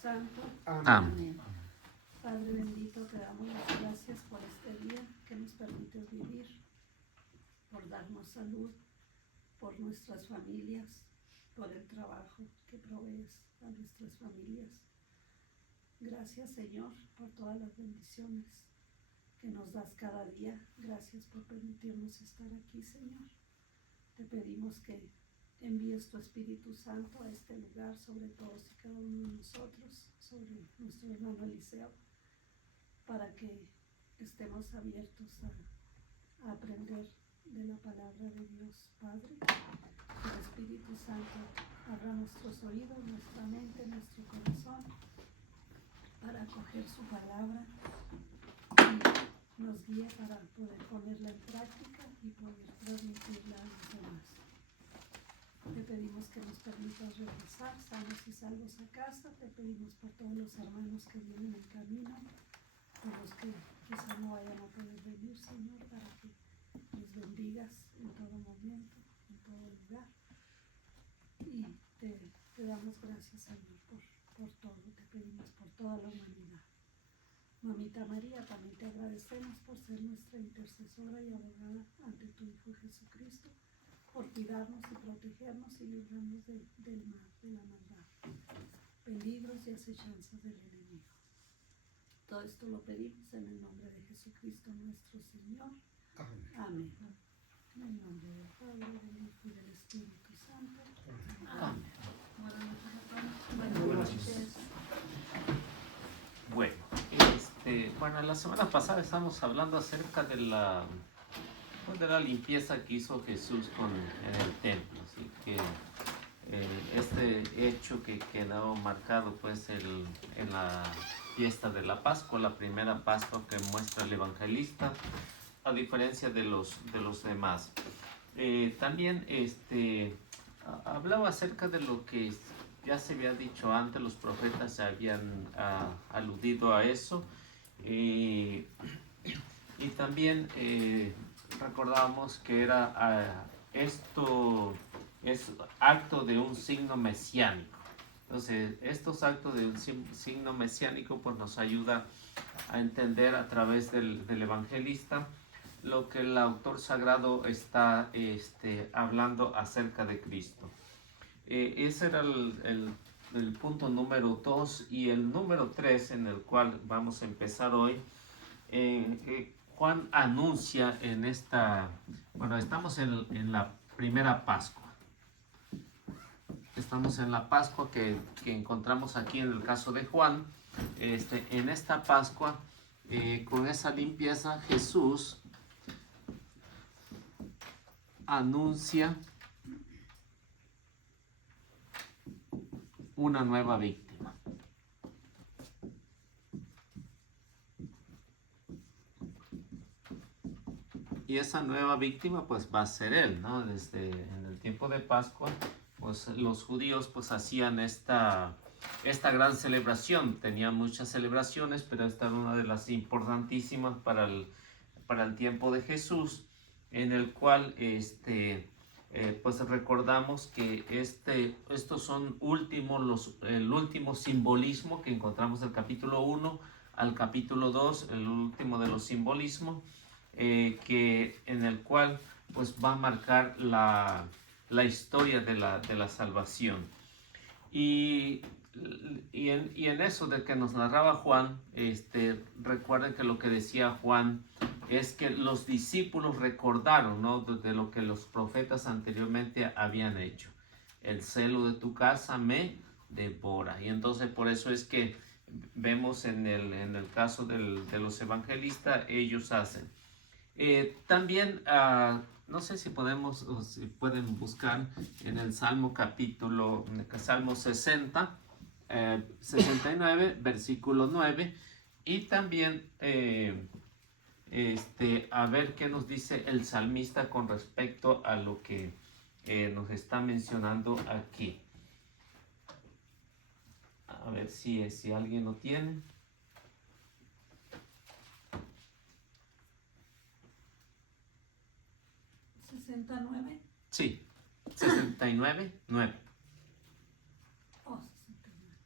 Santo. Amén. Padre bendito, te damos las gracias por este día que nos permites vivir, por darnos salud, por nuestras familias, por el trabajo que provees a nuestras familias. Gracias, Señor, por todas las bendiciones que nos das cada día. Gracias por permitirnos estar aquí, Señor. Te pedimos que envíes tu Espíritu Santo a este lugar, sobre todos y cada uno de nosotros, sobre nuestro hermano Eliseo, para que estemos abiertos a aprender de la palabra de Dios. Padre, que el Espíritu Santo abra nuestros oídos, nuestra mente, nuestro corazón, para acoger su palabra y nos guíe para poder ponerla en práctica y poder transmitirla a los demás. Te pedimos que nos permitas regresar sanos y salvos a casa. Te pedimos por todos los hermanos que vienen en camino, por los que quizá no vayan a poder venir, Señor, para que los bendigas en todo momento, en todo lugar. Y te damos gracias, Señor, por todo. Te pedimos por toda la humanidad. Mamita María, también te agradecemos por ser nuestra intercesora y abogada ante tu Hijo Jesucristo, por cuidarnos y protegernos y librarnos del mal, de la maldad, peligros y acechanzas del enemigo. Todo esto lo pedimos en el nombre de Jesucristo nuestro Señor. Amén. Amén. En el nombre del Padre, del Hijo y del Espíritu Santo. Amén. Buenas noches a todos. Buenas noches. Bueno, la semana pasada estábamos hablando acerca de la limpieza que hizo Jesús en el templo, así que este hecho que quedó marcado pues en la fiesta de la Pascua, la primera Pascua que muestra el evangelista, a diferencia de los demás. También hablaba acerca de lo que ya se había dicho antes, los profetas se habían aludido a eso, y también recordábamos que esto es acto de un signo mesiánico. Entonces, estos actos de un signo mesiánico pues nos ayuda a entender a través del evangelista lo que el autor sagrado está hablando acerca de Cristo. Ese era el punto número 2, y el número 3 en el cual vamos a empezar hoy. Juan anuncia estamos en la primera Pascua. Estamos en la Pascua que encontramos aquí en el caso de Juan. En esta Pascua, con esa limpieza, Jesús anuncia una nueva víctima. Y esa nueva víctima pues va a ser él, ¿no? Desde en el tiempo de Pascua, pues los judíos pues hacían esta gran celebración. Tenían muchas celebraciones, pero esta era una de las importantísimas para el tiempo de Jesús, en el cual pues recordamos que estos son el último simbolismo que encontramos del capítulo 1 al capítulo 2, el último de los simbolismos, en el cual pues va a marcar la historia de la salvación. Y en eso de que nos narraba Juan, recuerden que lo que decía Juan es que los discípulos recordaron, ¿no?, de lo que los profetas anteriormente habían hecho. El celo de tu casa me devora. Y entonces por eso es que vemos en el caso de los evangelistas, ellos hacen. También, no sé si podemos o si pueden buscar en el Salmo Salmo 60, 69, versículo 9, y también a ver qué nos dice el salmista con respecto a lo que nos está mencionando aquí. A ver si alguien lo tiene. ¿69? Sí, 69, 9. Oh, 69.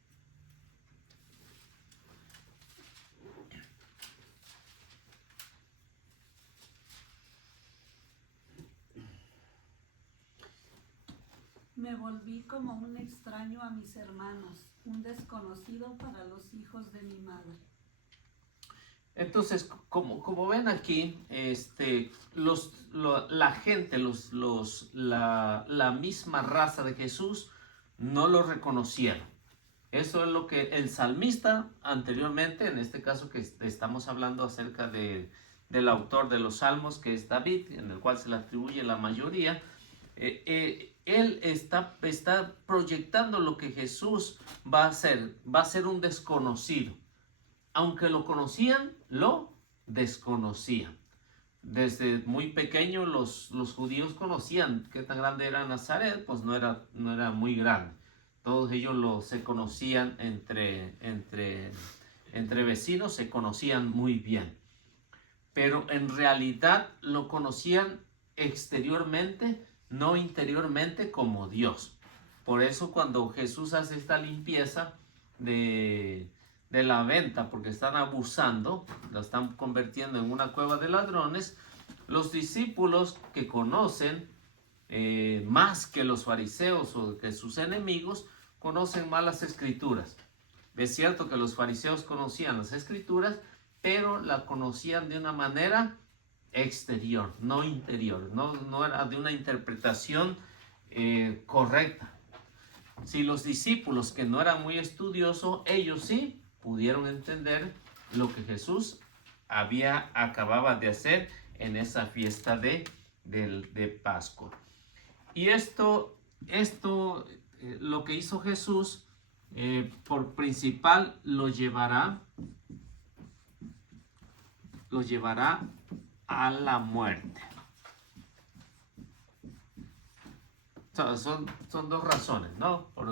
Me volví como un extraño a mis hermanos, un desconocido para los hijos de mi madre. Entonces, como ven aquí, la gente, la misma raza de Jesús no lo reconocieron. Eso es lo que el salmista anteriormente, en este caso que estamos hablando acerca del autor de los salmos, que es David, en el cual se le atribuye la mayoría, él está proyectando lo que Jesús va a ser un desconocido. Aunque lo conocían, lo desconocían. Desde muy pequeño los judíos conocían qué tan grande era Nazaret, pues no era muy grande. Todos ellos se conocían entre vecinos, se conocían muy bien. Pero en realidad lo conocían exteriormente, no interiormente como Dios. Por eso cuando Jesús hace esta limpieza de la venta, porque están abusando, la están convirtiendo en una cueva de ladrones, los discípulos que conocen más que los fariseos o que sus enemigos, conocen más las escrituras. Es cierto que los fariseos conocían las escrituras, pero la conocían de una manera exterior, no interior, no era de una interpretación correcta. Si los discípulos que no eran muy estudiosos, ellos sí pudieron entender lo que Jesús acababa de hacer en esa fiesta de Pascua. Y esto lo que hizo Jesús, por principal lo llevará a la muerte. Son dos razones, ¿no? Por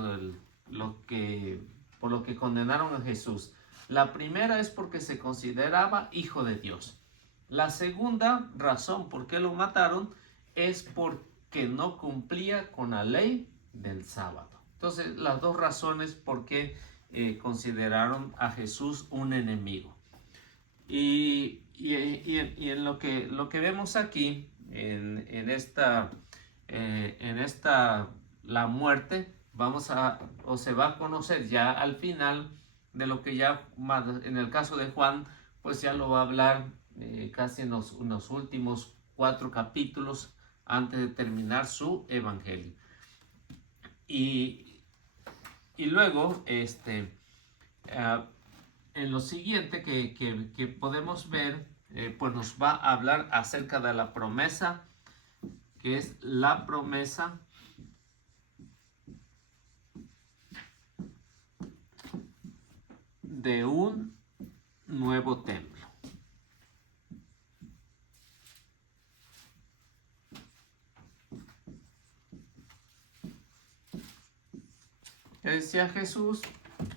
lo que condenaron a Jesús. La primera es porque se consideraba hijo de Dios. La segunda razón por qué lo mataron es porque no cumplía con la ley del sábado. Entonces, las dos razones por qué consideraron a Jesús un enemigo. Y en lo que vemos aquí, en esta la muerte, se va a conocer ya al final de lo que ya, en el caso de Juan, pues ya lo va a hablar casi en los últimos 4 capítulos antes de terminar su evangelio. Y luego, en lo siguiente que podemos ver, pues nos va a hablar acerca de la promesa, que es la promesa de un nuevo templo. Que decía Jesús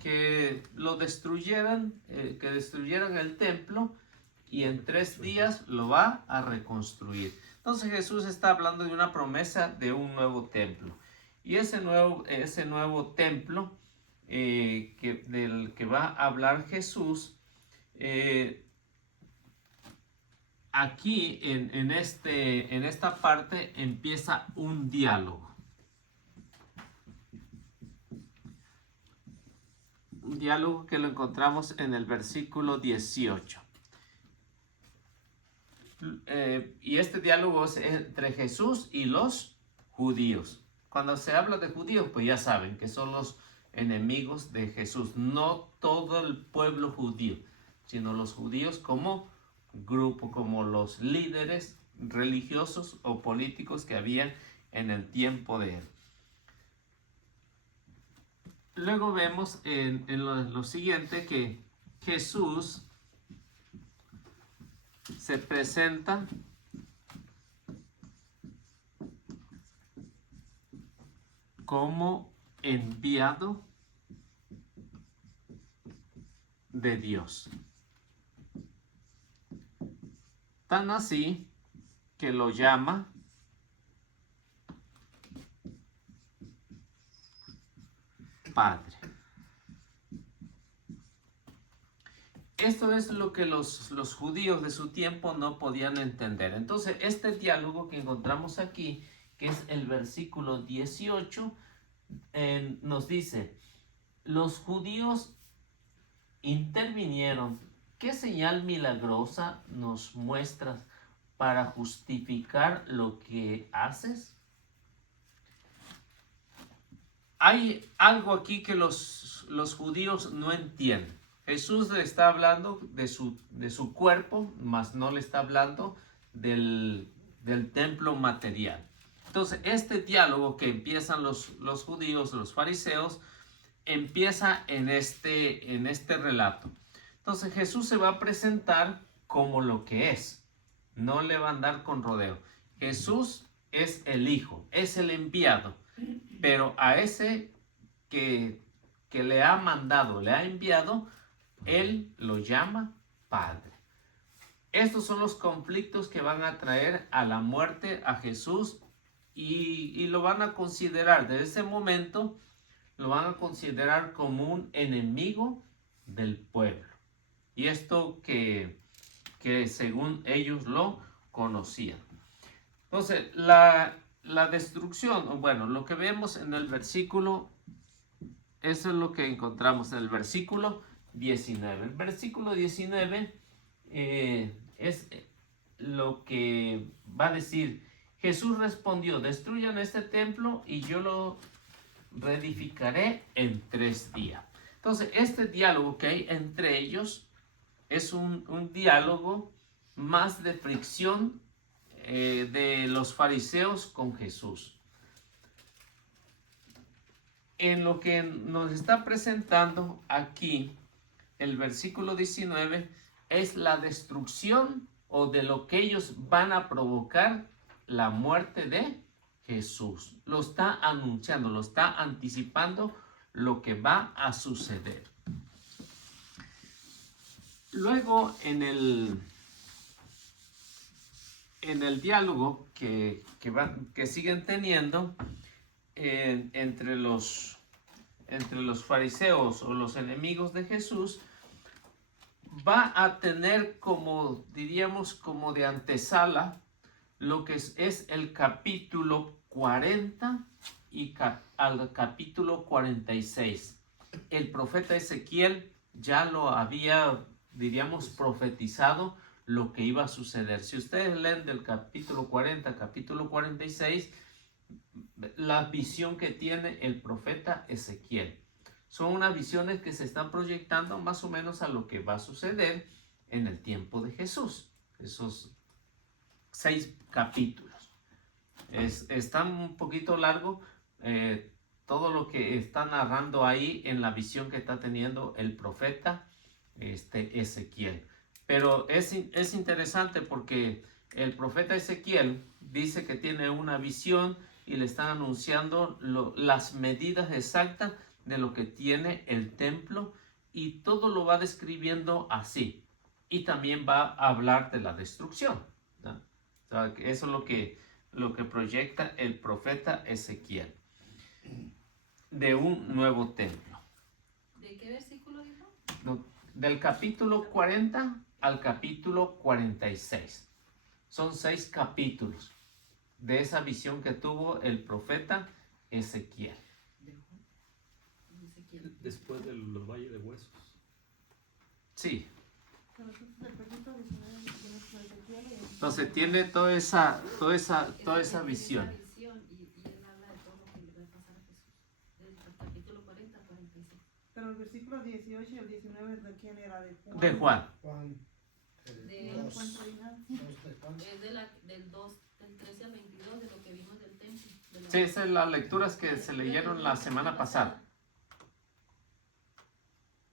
que lo destruyeran, que destruyeran el templo y en 3 días lo va a reconstruir. Entonces Jesús está hablando de una promesa de un nuevo templo. Y ese nuevo templo del que va a hablar Jesús, aquí en esta parte empieza un diálogo. Un diálogo que lo encontramos en el versículo 18. Y este diálogo es entre Jesús y los judíos. Cuando se habla de judíos, pues ya saben que son los enemigos de Jesús. No todo el pueblo judío, sino los judíos como grupo, como los líderes religiosos o políticos que había en el tiempo de él. Luego vemos en lo siguiente que Jesús se presenta como enviado de Dios. Tan así que lo llama Padre. Esto es lo que los judíos de su tiempo no podían entender. Entonces, este diálogo que encontramos aquí, que es el versículo 18, nos dice, los judíos intervinieron. ¿Qué señal milagrosa nos muestras para justificar lo que haces? Hay algo aquí que los judíos no entienden. Jesús le está hablando de su cuerpo, mas no le está hablando del templo material. Entonces, este diálogo que empiezan los judíos, los fariseos, empieza en este relato. Entonces, Jesús se va a presentar como lo que es. No le va a andar con rodeo. Jesús es el Hijo, es el enviado. Pero a ese que le ha mandado, le ha enviado, Él lo llama Padre. Estos son los conflictos que van a traer a la muerte a Jesús y lo van a considerar, desde ese momento, lo van a considerar como un enemigo del pueblo. Y esto que según ellos lo conocían. Entonces, la destrucción, bueno, lo que vemos en el versículo, eso es lo que encontramos en el versículo 19. El versículo 19 es lo que va a decir, Jesús respondió, destruyan este templo y yo lo reedificaré en 3 días. Entonces, este diálogo que hay entre ellos es un diálogo más de fricción de los fariseos con Jesús. En lo que nos está presentando aquí, el versículo 19, es la destrucción o de lo que ellos van a provocar la muerte de Jesús. Lo está anunciando, lo está anticipando lo que va a suceder. Luego en el diálogo que siguen teniendo entre los fariseos o los enemigos de Jesús, va a tener como, diríamos, como de antesala lo que es el capítulo 40 y al capítulo 46. El profeta Ezequiel ya lo había, diríamos, profetizado lo que iba a suceder. Si ustedes leen del capítulo 40, capítulo 46, la visión que tiene el profeta Ezequiel. Son unas visiones que se están proyectando más o menos a lo que va a suceder en el tiempo de Jesús. Esos 6 capítulos. Están un poquito largo todo lo que está narrando ahí en la visión que está teniendo el profeta Ezequiel. Pero es interesante porque el profeta Ezequiel dice que tiene una visión y le están anunciando las medidas exactas de lo que tiene el templo y todo lo va describiendo así. Y también va a hablar de la destrucción, ¿no? O sea, eso es lo que proyecta el profeta Ezequiel de un nuevo templo. ¿De qué versículo dijo? Del capítulo 40 al capítulo 46. Son 6 capítulos de esa visión que tuvo el profeta Ezequiel. Después del Valle de Huesos. Sí. Entonces tiene toda esa visión. Y él habla de todo lo que le va a pasar a Jesús. Del capítulo 40 al 46. Pero el versículo 18 y el 19 de quién era, de Juan. De Juan. Juan, De dos, Juan Reina. dos de Juan. Es del 2, del 13 al 22 de lo que vimos del templo. Sí, esas son las lecturas que se leyeron la semana pasada.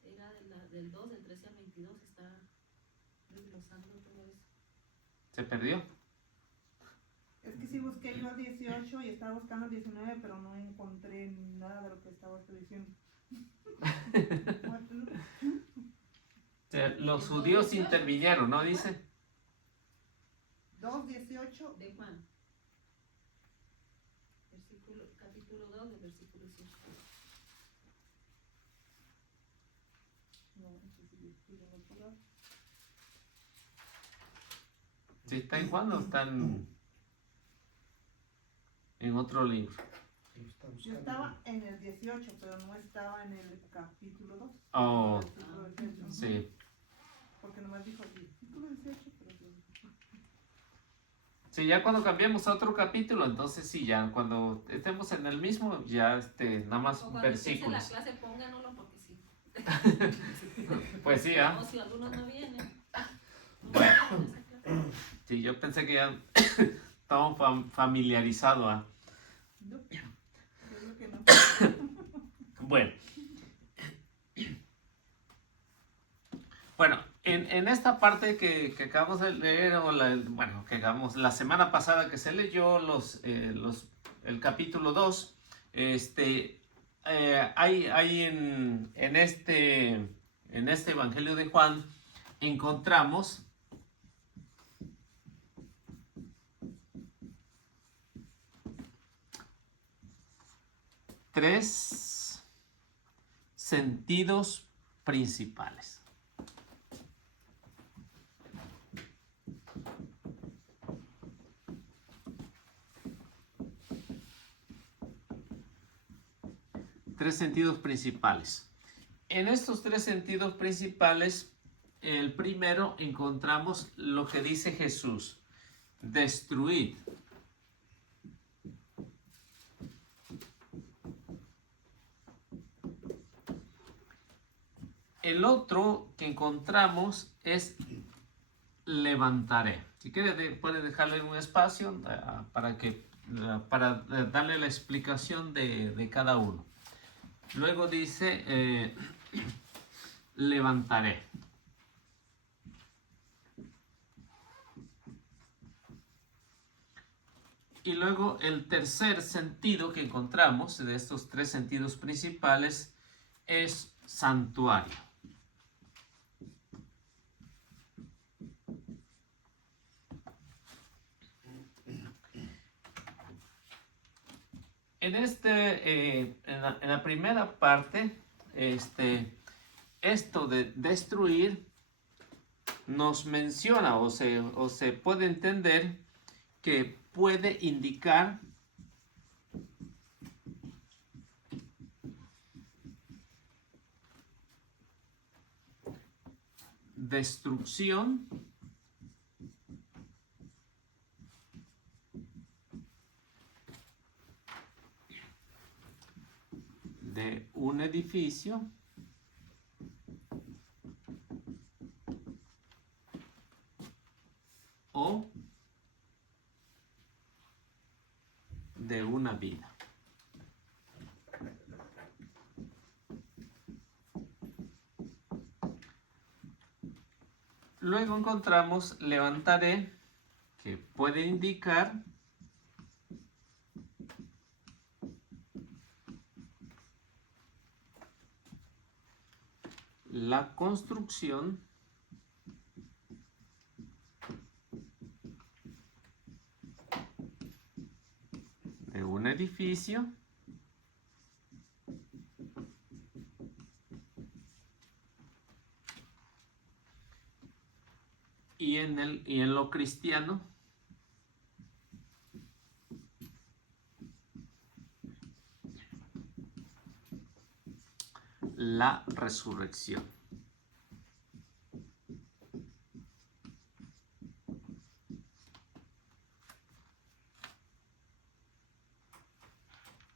Era del 2, del 13 al 22, está desglosando todo eso. ¿Se perdió? Es que sí busqué yo el 18 y estaba buscando el 19, pero no encontré nada de lo que estaba diciendo. Los judíos intervinieron, ¿no dice? 2:18. De Juan. Capítulo 2, del versículo 18. No, sé si estoy en otro lado. ¿Sí está en Juan o está en otro libro? Lo está Yo buscando. estaba en el 18, pero no estaba en el capítulo 2. Oh, Versículo 18. sí. Porque nomás dijo versículo 18, pero sí. Sí, ya cuando cambiemos a otro capítulo, entonces sí, ya cuando estemos en el mismo, ya nada más O cuando empiece la versículos. clase, pónganoslo porque sí. Pues sí, ¿ah? O si algunos no vienen. Bueno. Sí, yo pensé que ya estamos familiarizados. ¿Ah? No, yo creo que no. Bueno. Bueno, en esta parte que acabamos de leer, bueno, que acabamos, la semana pasada que se leyó el capítulo 2, hay en este Evangelio de Juan, encontramos tres sentidos principales. Tres sentidos principales. En estos tres sentidos principales, el primero encontramos lo que dice Jesús: destruid. El otro que encontramos es levantaré. Si quiere puede dejarle un espacio para darle la explicación de cada uno. Luego dice levantaré. Y luego el tercer sentido que encontramos de estos tres sentidos principales es santuario. En la primera parte, esto de destruir nos menciona o se puede entender que puede indicar destrucción de un edificio o de una vida. Luego encontramos levantaré, que puede indicar la construcción de un edificio y en lo cristiano la resurrección.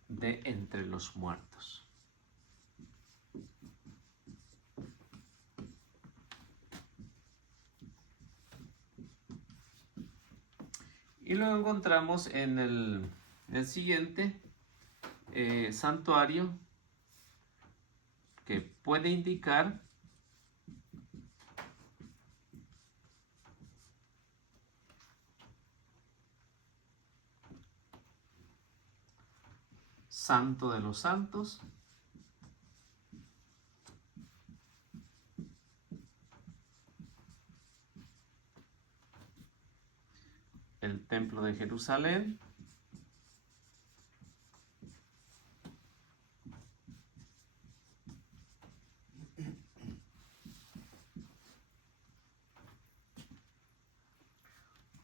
De entre los muertos. Y luego encontramos en el siguiente santuario, que puede indicar santo de los santos, el templo de Jerusalén,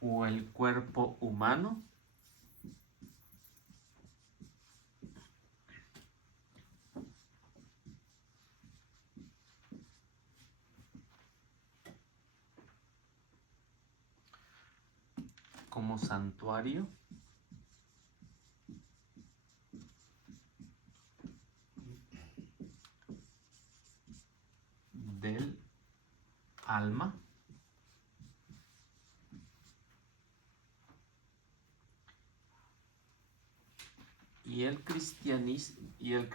o el cuerpo humano, como santuario del alma y el cristianismo y el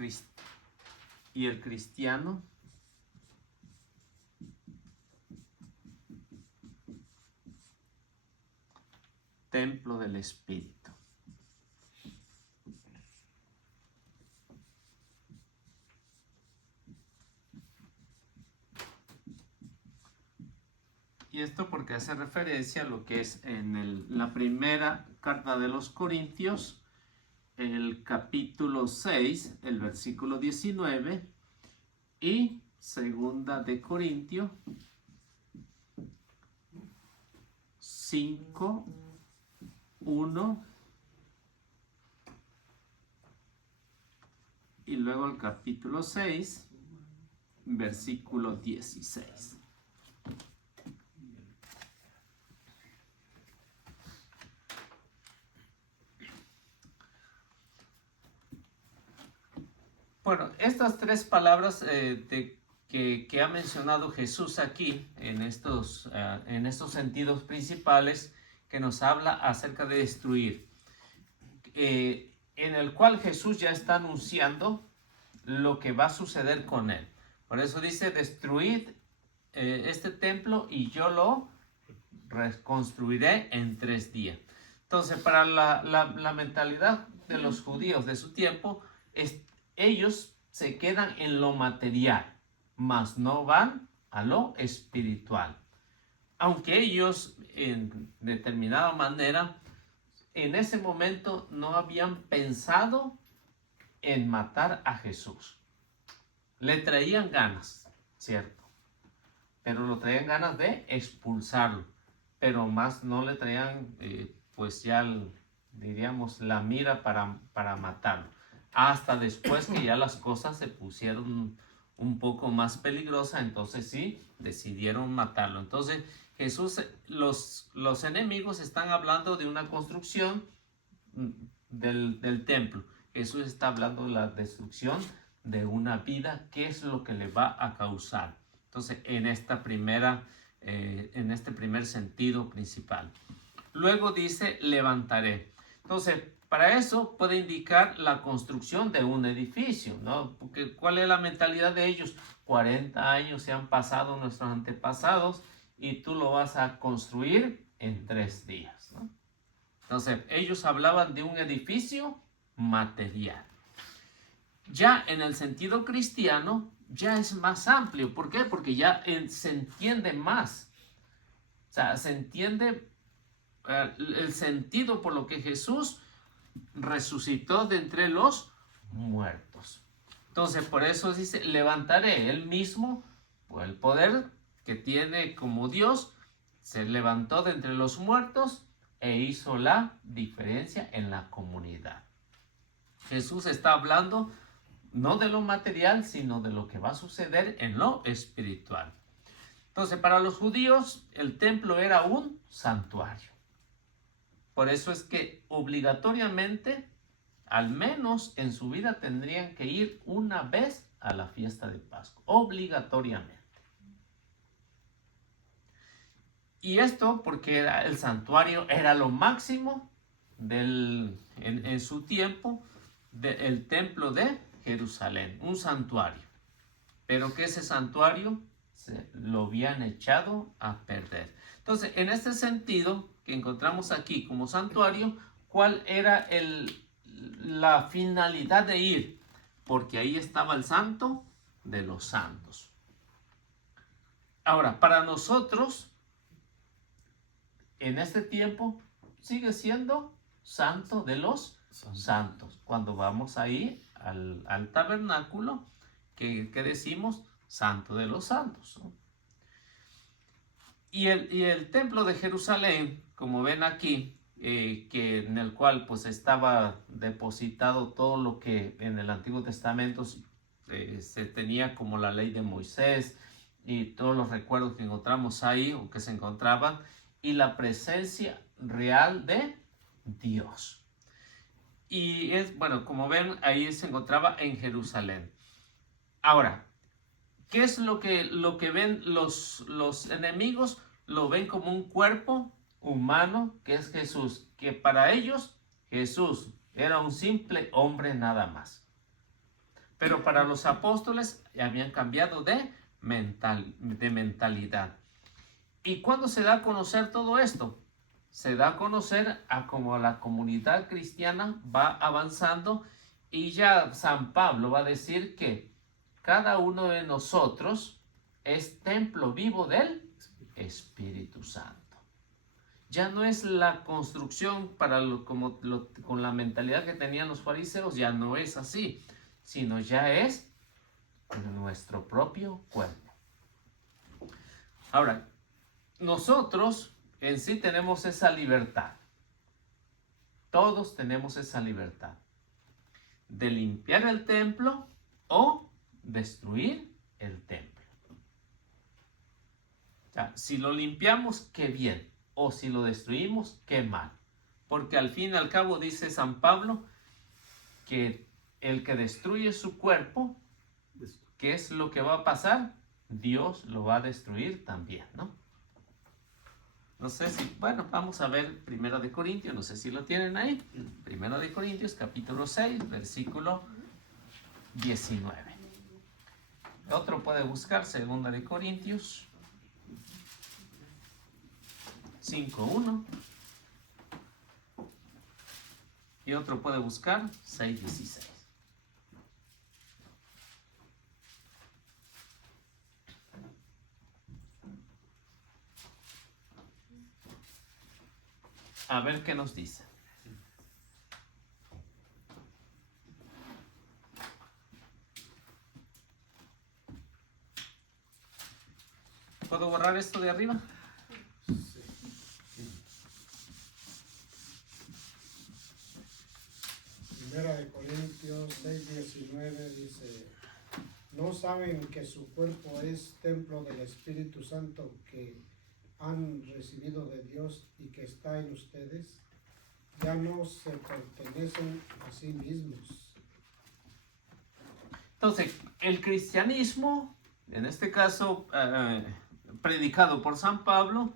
cristiano templo del Espíritu. Y esto porque hace referencia a lo que es en la primera carta de los Corintios, el capítulo 6, el versículo 19, y segunda de Corintios 5, 1, y luego el capítulo 6, versículo 16. Bueno, estas tres palabras que ha mencionado Jesús aquí, en estos sentidos principales, que nos habla acerca de destruir, en el cual Jesús ya está anunciando lo que va a suceder con él. Por eso dice, destruid este templo y yo lo reconstruiré en 3 días. Entonces, para la mentalidad de los judíos de su tiempo, ellos se quedan en lo material, mas no van a lo espiritual. Aunque ellos, en determinada manera, en ese momento no habían pensado en matar a Jesús. Le traían ganas, ¿cierto? Pero lo traían ganas de expulsarlo. Pero más no le traían, pues ya, diríamos, la mira para matarlo. Hasta después que ya las cosas se pusieron un poco más peligrosas, entonces sí, decidieron matarlo. Entonces Jesús, los enemigos están hablando de una construcción del templo. Jesús está hablando de la destrucción de una vida, qué es lo que le va a causar. Entonces, en este primer sentido principal. Luego dice, levantaré. Entonces, para eso puede indicar la construcción de un edificio, ¿no? Porque ¿cuál es la mentalidad de ellos? 40 años se han pasado nuestros antepasados y tú lo vas a construir en 3 días, ¿no? Entonces, ellos hablaban de un edificio material. Ya en el sentido cristiano, ya es más amplio. ¿Por qué? Porque ya se entiende más. O sea, se entiende el sentido por lo que Jesús resucitó de entre los muertos. Entonces, por eso dice, levantaré. Él mismo, por el poder que tiene como Dios, se levantó de entre los muertos e hizo la diferencia en la comunidad. Jesús está hablando no de lo material, sino de lo que va a suceder en lo espiritual. Entonces, para los judíos, el templo era un santuario. Por eso es que obligatoriamente, al menos en su vida, tendrían que ir una vez a la fiesta de Pascua. Obligatoriamente. Y esto porque el santuario era lo máximo en su tiempo del templo de Jerusalén. Un santuario. Pero que ese santuario lo habían echado a perder. Entonces, en este sentido que encontramos aquí como santuario, ¿cuál era la finalidad de ir? Porque ahí estaba el santo de los santos. Ahora, para nosotros, en este tiempo, sigue siendo santo de los santos. Cuando vamos ahí al tabernáculo, que decimos santo de los santos, ¿no? Y el templo de Jerusalén, como ven aquí, que en el cual pues estaba depositado todo lo que en el Antiguo Testamento se tenía como la ley de Moisés y todos los recuerdos que encontramos ahí o que se encontraban, y la presencia real de Dios. Y es, bueno, como ven, ahí se encontraba en Jerusalén. Ahora, ¿qué es lo que ven los enemigos? Lo ven como un cuerpo humano, que es Jesús, que para ellos Jesús era un simple hombre nada más. Pero para los apóstoles habían cambiado de mentalidad. ¿Y cuándo se da a conocer todo esto? Se da a conocer a como la comunidad cristiana va avanzando, y ya San Pablo va a decir que cada uno de nosotros es templo vivo del Espíritu Santo. Ya no es la construcción con la mentalidad que tenían los fariseos, ya no es así, sino ya es nuestro propio cuerpo. Ahora, nosotros en sí tenemos esa libertad. Todos tenemos esa libertad de limpiar el templo o destruir el templo. O sea, si lo limpiamos, qué bien. O si lo destruimos, qué mal. Porque al fin y al cabo dice San Pablo que el que destruye su cuerpo, ¿qué es lo que va a pasar? Dios lo va a destruir también, ¿no? No sé si, bueno, vamos a ver 1 de Corintios, no sé si lo tienen ahí. 1 de Corintios, capítulo 6, versículo 19. Otro puede buscar 2 de Corintios 5:1. Y otro puede buscar 6:16. A ver qué nos dice. ¿Puedo borrar esto de arriba? Primera de Corintios 6:19 dice: ¿no saben que su cuerpo es templo del Espíritu Santo que han recibido de Dios y que está en ustedes? Ya no se pertenecen a sí mismos. Entonces, el cristianismo, en este caso predicado por San Pablo,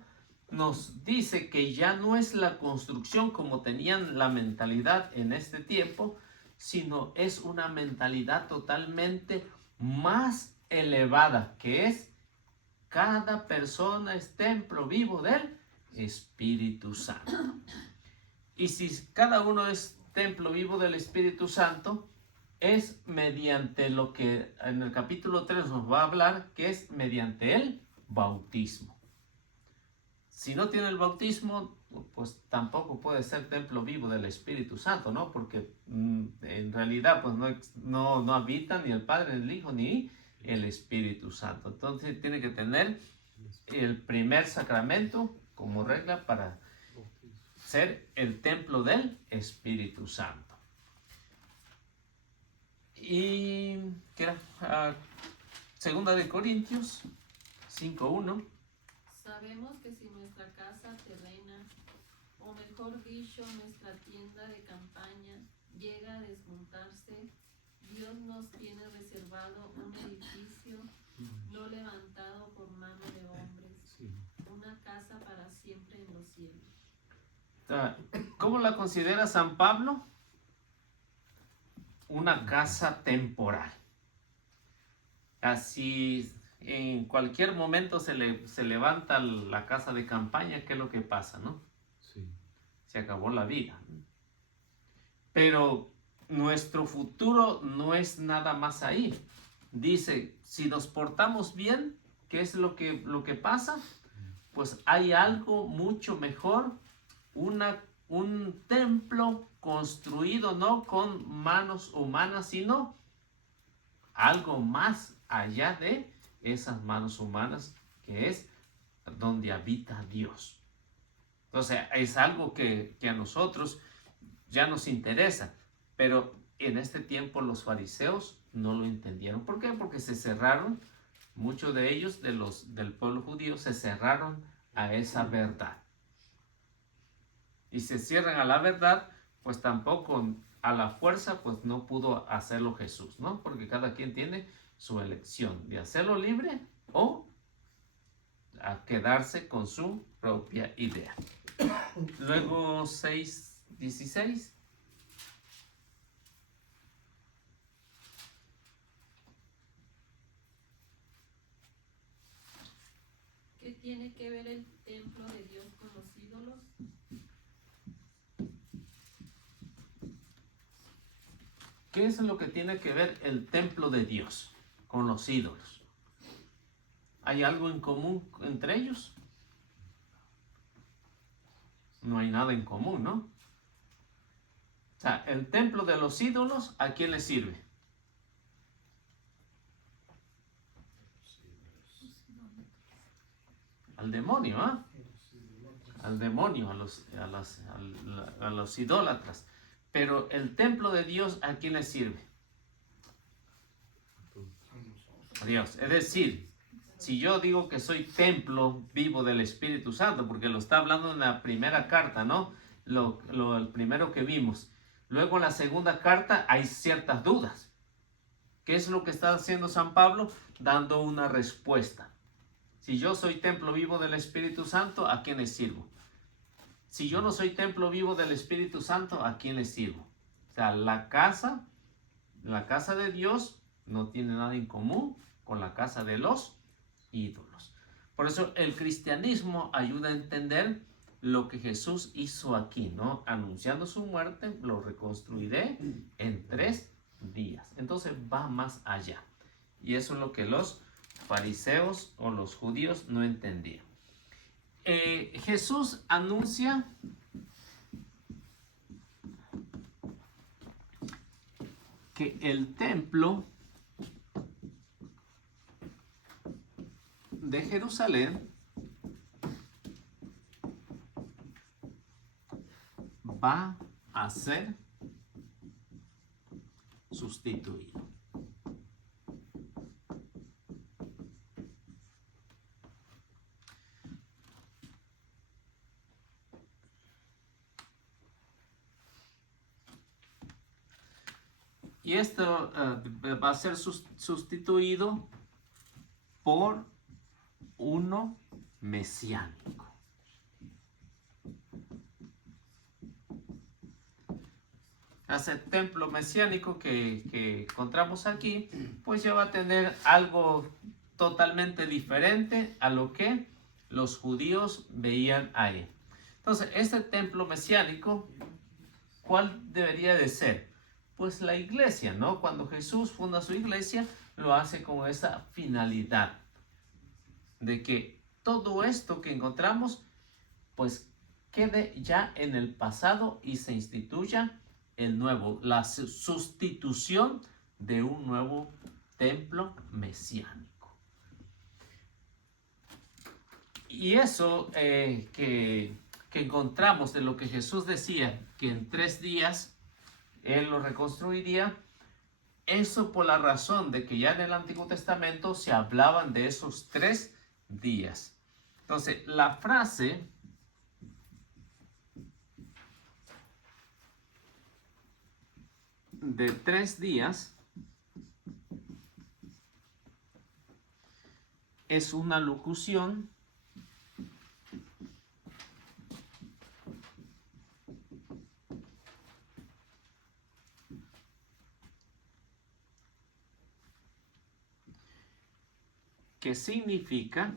nos dice que ya no es la construcción como tenían la mentalidad en este tiempo, sino es una mentalidad totalmente más elevada, que es cada persona es templo vivo del Espíritu Santo. Y si cada uno es templo vivo del Espíritu Santo, es mediante lo que en el capítulo 3 nos va a hablar, que es mediante el bautismo. Si no tiene el bautismo, pues tampoco puede ser templo vivo del Espíritu Santo, ¿no? Porque en realidad pues no habitan ni el Padre, ni el Hijo, ni el Espíritu Santo. Entonces tiene que tener el primer sacramento como regla para ser el templo del Espíritu Santo. Y ¿qué era? Segunda de Corintios 5:1. Sabemos que si nuestra casa terrena, o mejor dicho, nuestra tienda de campaña, llega a desmontarse, Dios nos tiene reservado un edificio no levantado por mano de hombres, una casa para siempre en los cielos. ¿Cómo la considera San Pablo? Una casa temporal. Así en cualquier momento se levanta la casa de campaña, ¿qué es lo que pasa, no? Sí. Se acabó la vida. Pero nuestro futuro no es nada más ahí. Dice, si nos portamos bien, ¿qué es lo que pasa? Pues hay algo mucho mejor, un templo construido no con manos humanas, sino algo más allá de esas manos humanas, que es donde habita Dios. Entonces es algo que a nosotros ya nos interesa, pero en este tiempo los fariseos no lo entendieron. ¿Por qué? Porque se cerraron, muchos de ellos del pueblo judío se cerraron a esa verdad. y se cierran a la verdad, pues tampoco a la fuerza, pues no pudo hacerlo Jesús, ¿no? Porque cada quien tiene su elección de hacerlo libre o a quedarse con su propia idea. Luego 6:16. ¿Qué tiene que ver el templo de Dios con los ídolos? ¿Qué es lo que tiene que ver el templo de Dios con los ídolos? ¿Hay algo en común entre ellos? No hay nada en común, ¿no? O sea, el templo de los ídolos, ¿a quién le sirve? Al demonio, ¿ah? Al demonio, a los idólatras. Pero el templo de Dios, ¿a quién le sirve? A Dios. Es decir, si yo digo que soy templo vivo del Espíritu Santo, porque lo está hablando en la primera carta, ¿no? El primero que vimos. Luego en la segunda carta hay ciertas dudas. ¿Qué es lo que está haciendo San Pablo? Dando una respuesta. Si yo soy templo vivo del Espíritu Santo, ¿a quién le sirvo? Si yo no soy templo vivo del Espíritu Santo, ¿a quién le sirvo? O sea, la casa de Dios no tiene nada en común con la casa de los ídolos. Por eso el cristianismo ayuda a entender lo que Jesús hizo aquí, ¿no? Anunciando su muerte, lo reconstruiré en 3 días. Entonces va más allá. Y eso es lo que los fariseos o los judíos no entendían. Jesús anuncia que el templo de Jerusalén va a ser sustituido. Y esto va a ser sustituido por uno mesiánico. Ese templo mesiánico que encontramos aquí, pues ya va a tener algo totalmente diferente a lo que los judíos veían ahí. Entonces, este templo mesiánico, ¿cuál debería de ser? Pues la iglesia, ¿no? Cuando Jesús funda su iglesia, lo hace con esa finalidad de que todo esto que encontramos, pues quede ya en el pasado y se instituya el nuevo, la sustitución de un nuevo templo mesiánico. Y eso que encontramos de lo que Jesús decía, que en 3 días Él lo reconstruiría, eso por la razón de que ya en el Antiguo Testamento se hablaban de esos 3 días. Entonces, la frase de 3 días es una locución que significa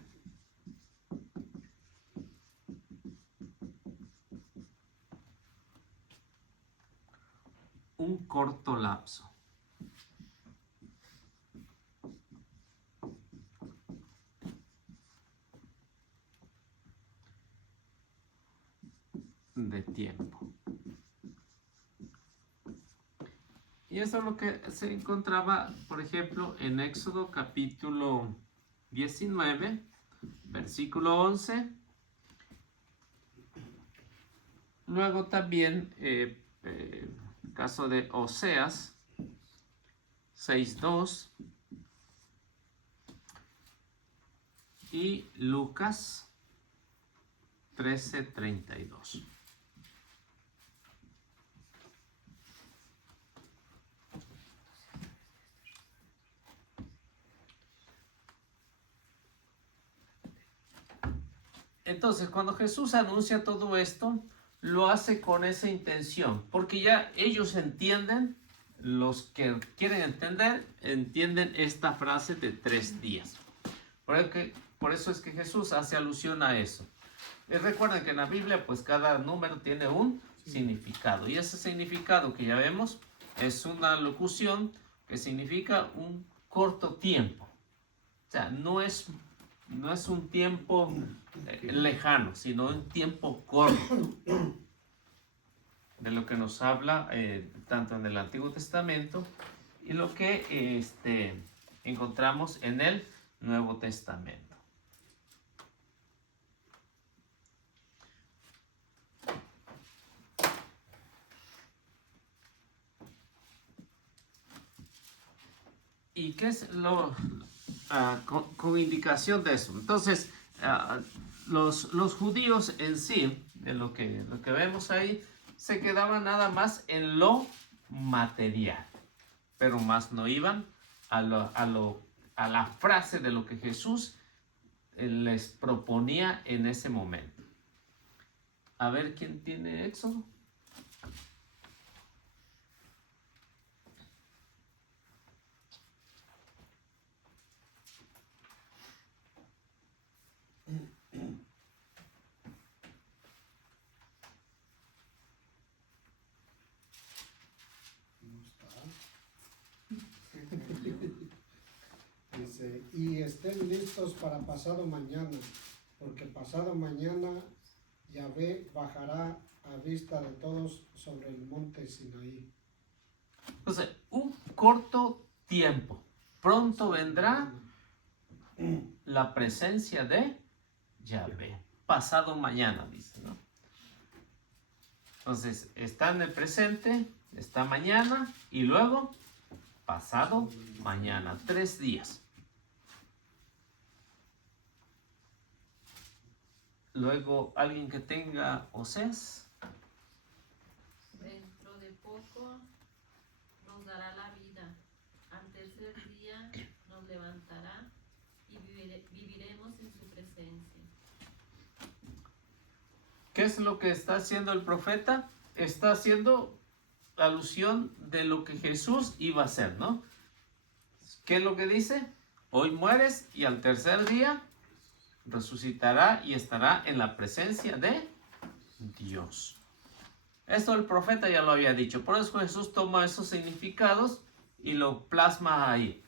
un corto lapso. De tiempo. Y eso es lo que se encontraba, por ejemplo, en Éxodo capítulo 19, versículo 11. Luego también el caso de Oseas 6:2 y Lucas 13:32. Entonces, cuando Jesús anuncia todo esto, lo hace con esa intención, porque ya ellos entienden, los que quieren entender, entienden esta frase de 3 días. Por eso es que Jesús hace alusión a eso. Y recuerden que en la Biblia, pues cada número tiene un significado. Y ese significado que ya vemos es una locución que significa un corto tiempo. O sea, no es un tiempo lejano, sino un tiempo corto. De lo que nos habla tanto en el Antiguo Testamento y lo que encontramos en el Nuevo Testamento. ¿Y qué es con indicación de eso? Entonces, los judíos en sí, de lo que vemos ahí, se quedaban nada más en lo material, pero más no iban a la frase de lo que Jesús les proponía en ese momento. A ver quién tiene Éxodo. Dice, y estén listos para pasado mañana, porque pasado mañana Yahvé bajará a vista de todos sobre el monte Sinaí. Entonces, un corto tiempo. Pronto vendrá la presencia de Yahvé. Pasado mañana, dice, ¿no? Entonces, está en el presente, está mañana y luego pasado mañana. 3 días. Luego, alguien que tenga Oseas. Dentro de poco nos dará la vida. Al tercer día nos levantará y viviremos en su presencia. ¿Qué es lo que está haciendo el profeta? Está haciendo alusión de lo que Jesús iba a hacer, ¿no? ¿Qué es lo que dice? Hoy mueres y al tercer día resucitará y estará en la presencia de Dios. Esto el profeta ya lo había dicho. Por eso Jesús toma esos significados y lo plasma ahí.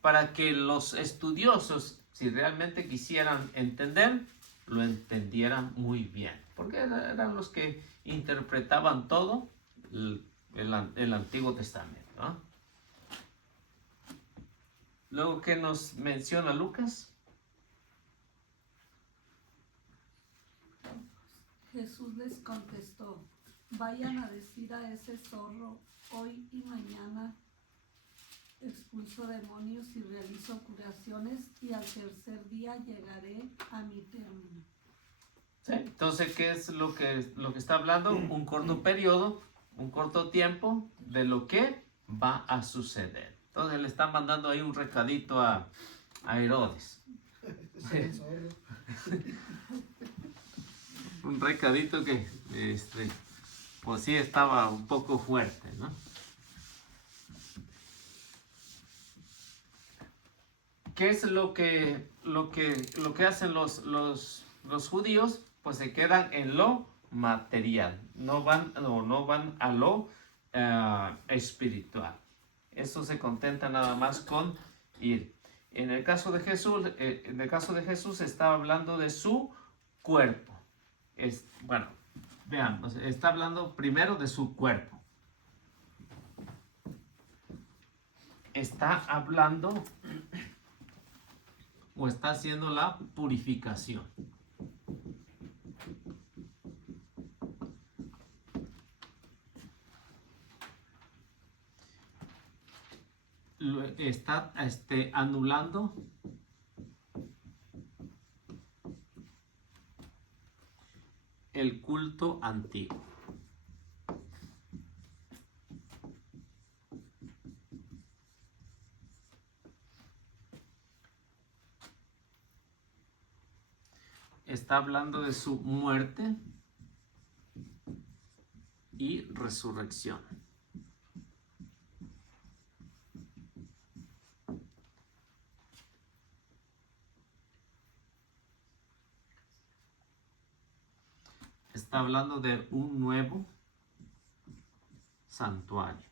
Para que los estudiosos, si realmente quisieran entender, lo entendieran muy bien. Porque eran los que interpretaban todo el Antiguo Testamento, ¿no? Luego, ¿qué nos menciona Lucas? Jesús les contestó, vayan a decir a ese zorro, hoy y mañana expulso demonios y realizo curaciones y al tercer día llegaré a mi término. ¿Sí? Entonces, ¿qué es lo que está hablando? Un corto periodo, un corto tiempo de lo que va a suceder. Entonces le están mandando ahí un recadito a Herodes. Un recadito que pues sí estaba un poco fuerte, ¿no? ¿Qué es lo que hacen los judíos? Pues se quedan en lo material, no van a lo espiritual. Eso se contenta nada más con ir. En el caso de Jesús, estaba hablando de su cuerpo. Vean, está hablando primero de su cuerpo. Está hablando o está haciendo la purificación. Está anulando el culto antiguo. está hablando de su muerte y resurrección. Está hablando de un nuevo santuario.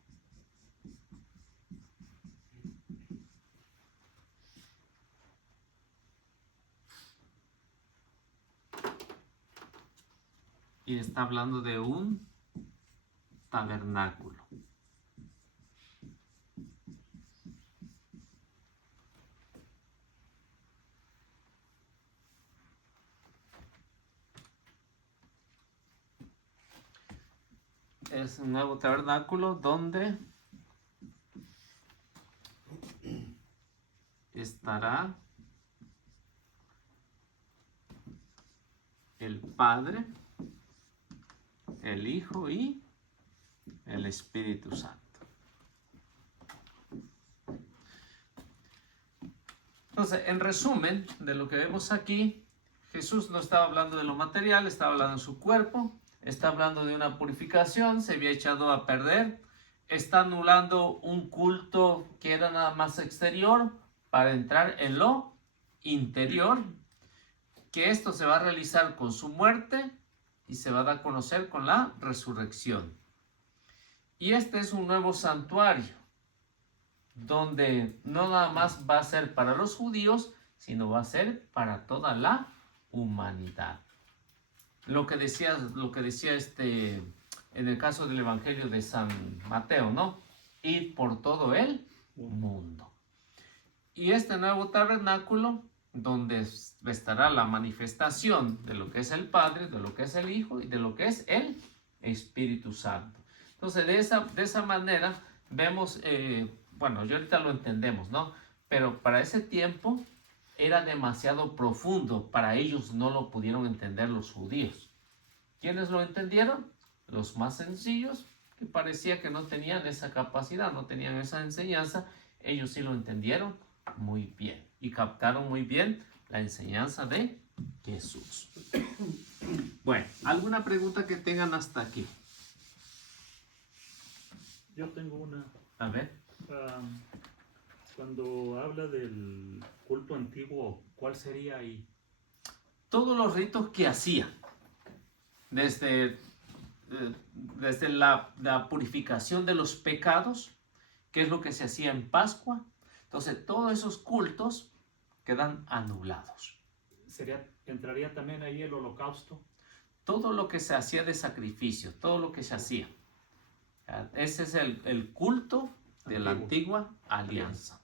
Y está hablando de un tabernáculo. Es un nuevo tabernáculo donde estará el Padre, el Hijo y el Espíritu Santo. Entonces, en resumen de lo que vemos aquí, Jesús no estaba hablando de lo material, estaba hablando de su cuerpo, está hablando de una purificación, se había echado a perder, está anulando un culto que era nada más exterior para entrar en lo interior, que esto se va a realizar con su muerte y se va a dar a conocer con la resurrección. Y este es un nuevo santuario, donde no nada más va a ser para los judíos, sino va a ser para toda la humanidad. Lo que decía en el caso del Evangelio de San Mateo, ¿no? Ir por todo el mundo. Y este nuevo tabernáculo, donde estará la manifestación de lo que es el Padre, de lo que es el Hijo y de lo que es el Espíritu Santo. Entonces, de esa manera vemos, bueno, yo ahorita lo entendemos, ¿no? Pero para ese tiempo era demasiado profundo, para ellos no lo pudieron entender los judíos. ¿Quiénes lo entendieron? Los más sencillos, que parecía que no tenían esa capacidad, no tenían esa enseñanza. Ellos sí lo entendieron muy bien y captaron muy bien la enseñanza de Jesús. Bueno, ¿alguna pregunta que tengan hasta aquí? Yo tengo una. A ver. Cuando habla del culto antiguo, ¿cuál sería ahí? Todos los ritos que hacían, desde la purificación de los pecados, que es lo que se hacía en Pascua. Entonces, todos esos cultos quedan anulados. ¿Entraría también ahí el holocausto? Todo lo que se hacía de sacrificio, todo lo que se hacía. Ese es el culto de la antigua alianza.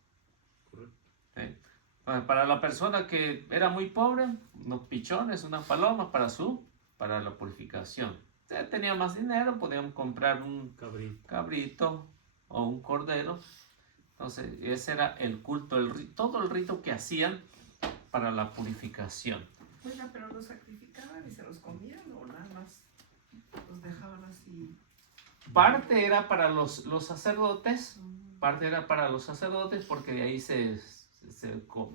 Correcto. Para la persona que era muy pobre, unos pichones, una paloma para la purificación. Si tenía más dinero, podían comprar un cabrito o un cordero. Entonces, ese era el culto, todo el rito que hacían para la purificación. Oiga, pero los sacrificaban y se los comían o nada más los dejaban así. Parte era para los sacerdotes, porque de ahí se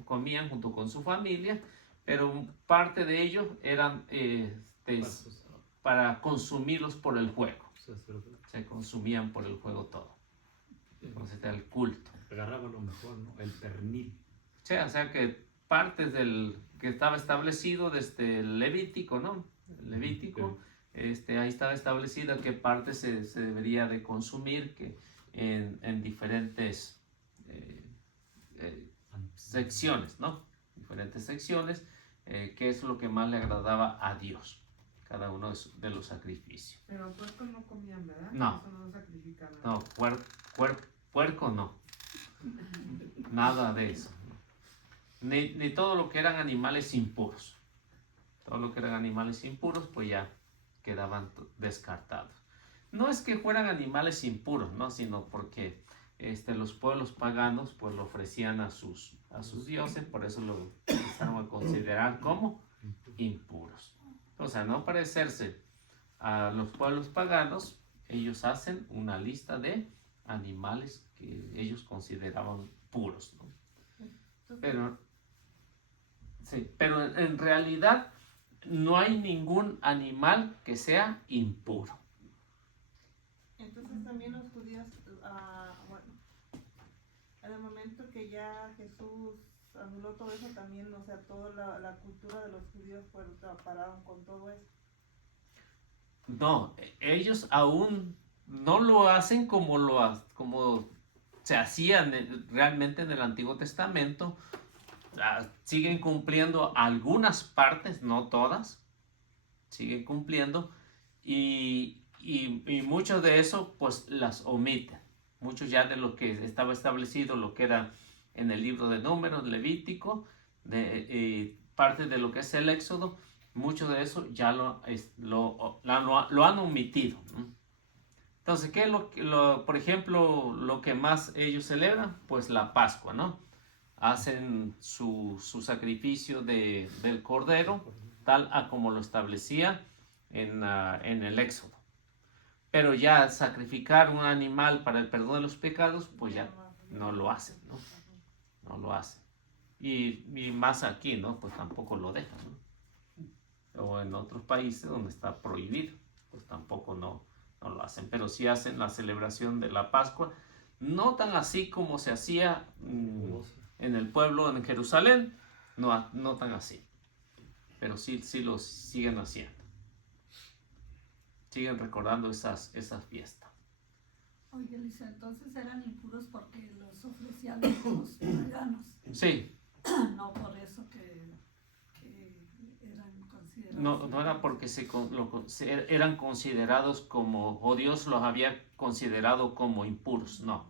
comían junto con su familia, pero parte de ellos eran para consumirlos por el fuego. Se consumían por el fuego todo. Entonces era el culto. Agarraban lo mejor, ¿no? El pernil. Sí, o sea que partes del que estaba establecido desde el Levítico, ¿no? El Levítico, ahí estaba establecido qué parte se debería de consumir, que en diferentes secciones, ¿no? Diferentes secciones, qué es lo que más le agradaba a Dios, cada uno de los sacrificios. Pero puerco no comían, ¿verdad? No. Eso no lo sacrificaban. No, puerco no. Nada de eso. Ni todo lo que eran animales impuros. Todo lo que eran animales impuros, pues ya quedaban descartados. No es que fueran animales impuros, ¿no? Sino porque los pueblos paganos pues lo ofrecían a sus dioses, por eso lo empezaron a considerar como impuros. O sea, no parecerse a los pueblos paganos, ellos hacen una lista de animales que ellos consideraban puros, ¿no? Pero en realidad no hay ningún animal que sea impuro. Entonces también los judíos, bueno, en el momento que ya Jesús anuló todo eso también, o sea, toda la cultura de los judíos pararon con todo eso. No, ellos aún no lo hacen como se hacía realmente en el Antiguo Testamento. Siguen cumpliendo algunas partes, no todas, siguen cumpliendo y mucho de eso pues las omiten. Mucho ya de lo que estaba establecido, lo que era en el libro de Números, Levítico, parte de lo que es el Éxodo, mucho de eso ya lo han omitido, ¿no? Entonces, ¿qué es por ejemplo, lo que más ellos celebran? Pues la Pascua, ¿no? Hacen su sacrificio del cordero, tal a como lo establecía en el Éxodo. Pero ya sacrificar un animal para el perdón de los pecados, pues ya no lo hacen, ¿no? No lo hacen. Y más aquí, ¿no? Pues tampoco lo dejan, ¿no? O en otros países donde está prohibido, pues tampoco no lo hacen. Pero sí hacen la celebración de la Pascua, no tan así como se hacía en el pueblo, en Jerusalén, no tan así. Pero sí lo siguen haciendo. Siguen recordando esas fiestas. Oye, Elisa, entonces eran impuros porque los ofrecían los paganos. Sí. No por eso que eran considerados. No era porque eran considerados como, o Dios los había considerado como impuros, no.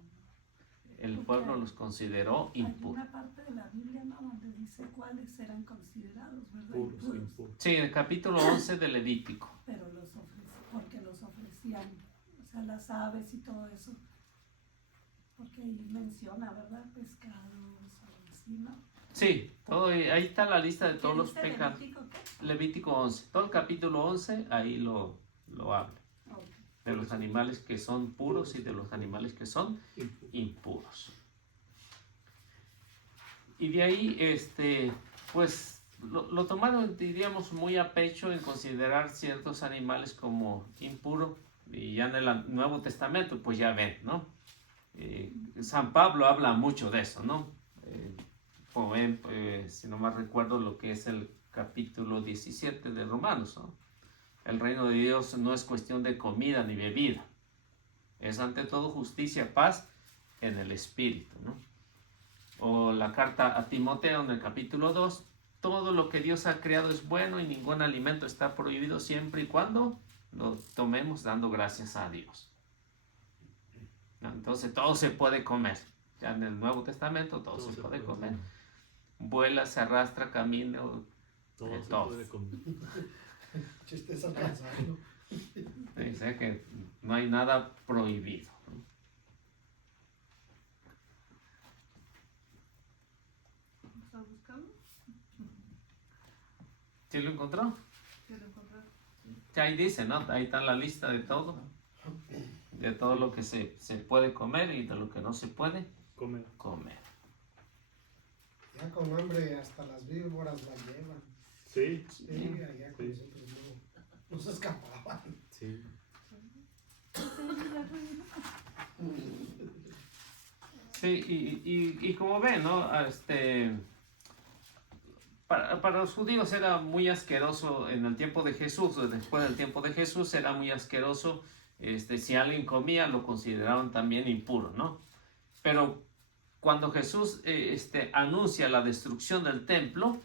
El pueblo los consideró impuros. Hay una parte de la Biblia, ¿no?, donde dice cuáles eran considerados, ¿verdad? Puros, Impuros. impuros. Sí, en el capítulo 11 de Levítico. Pero porque los ofrecían, o sea, las aves y todo eso. Porque ahí menciona, ¿verdad? Pescados, algo así, ¿no? Sí, ahí está la lista de todos los ¿Qué dice pecados. Levítico qué? Levítico 11, todo el capítulo 11, ahí lo habla. Ok. De los animales que son puros y de los animales que son impuros. Y de ahí, pues, lo tomaron, diríamos, muy a pecho en considerar ciertos animales como impuros. Y ya en el Nuevo Testamento, pues ya ven, ¿no? San Pablo habla mucho de eso, ¿no? Como ven, si no mal recuerdo, lo que es el capítulo 17 de Romanos, ¿no? El reino de Dios no es cuestión de comida ni bebida. Es ante todo justicia, paz en el Espíritu, ¿no? O la carta a Timoteo en el capítulo 2. Todo lo que Dios ha creado es bueno y ningún alimento está prohibido siempre y cuando lo tomemos dando gracias a Dios. ¿No? Entonces todo se puede comer. Ya en el Nuevo Testamento todo se puede comer. Vuela, se arrastra, camina, Todo se todo. puede comer. Chistes alcanzando. Dice que no hay nada prohibido. ¿Estás buscando? ¿Sí lo encontró? ¿Qué lo encontraste? Sí, ahí dice, ¿no? Ahí está la lista de todo. De todo lo que se puede comer y de lo que no se puede Comer. comer. Ya con hambre hasta las víboras la llevan. Sí. Sí, allá con nosotros no se escapaban. Sí. Sí, y como ven, ¿no? Para los judíos era muy asqueroso en el tiempo de Jesús, o después del tiempo de Jesús era muy asqueroso. Si alguien comía lo consideraban también impuro, ¿no? Pero cuando Jesús anuncia la destrucción del templo,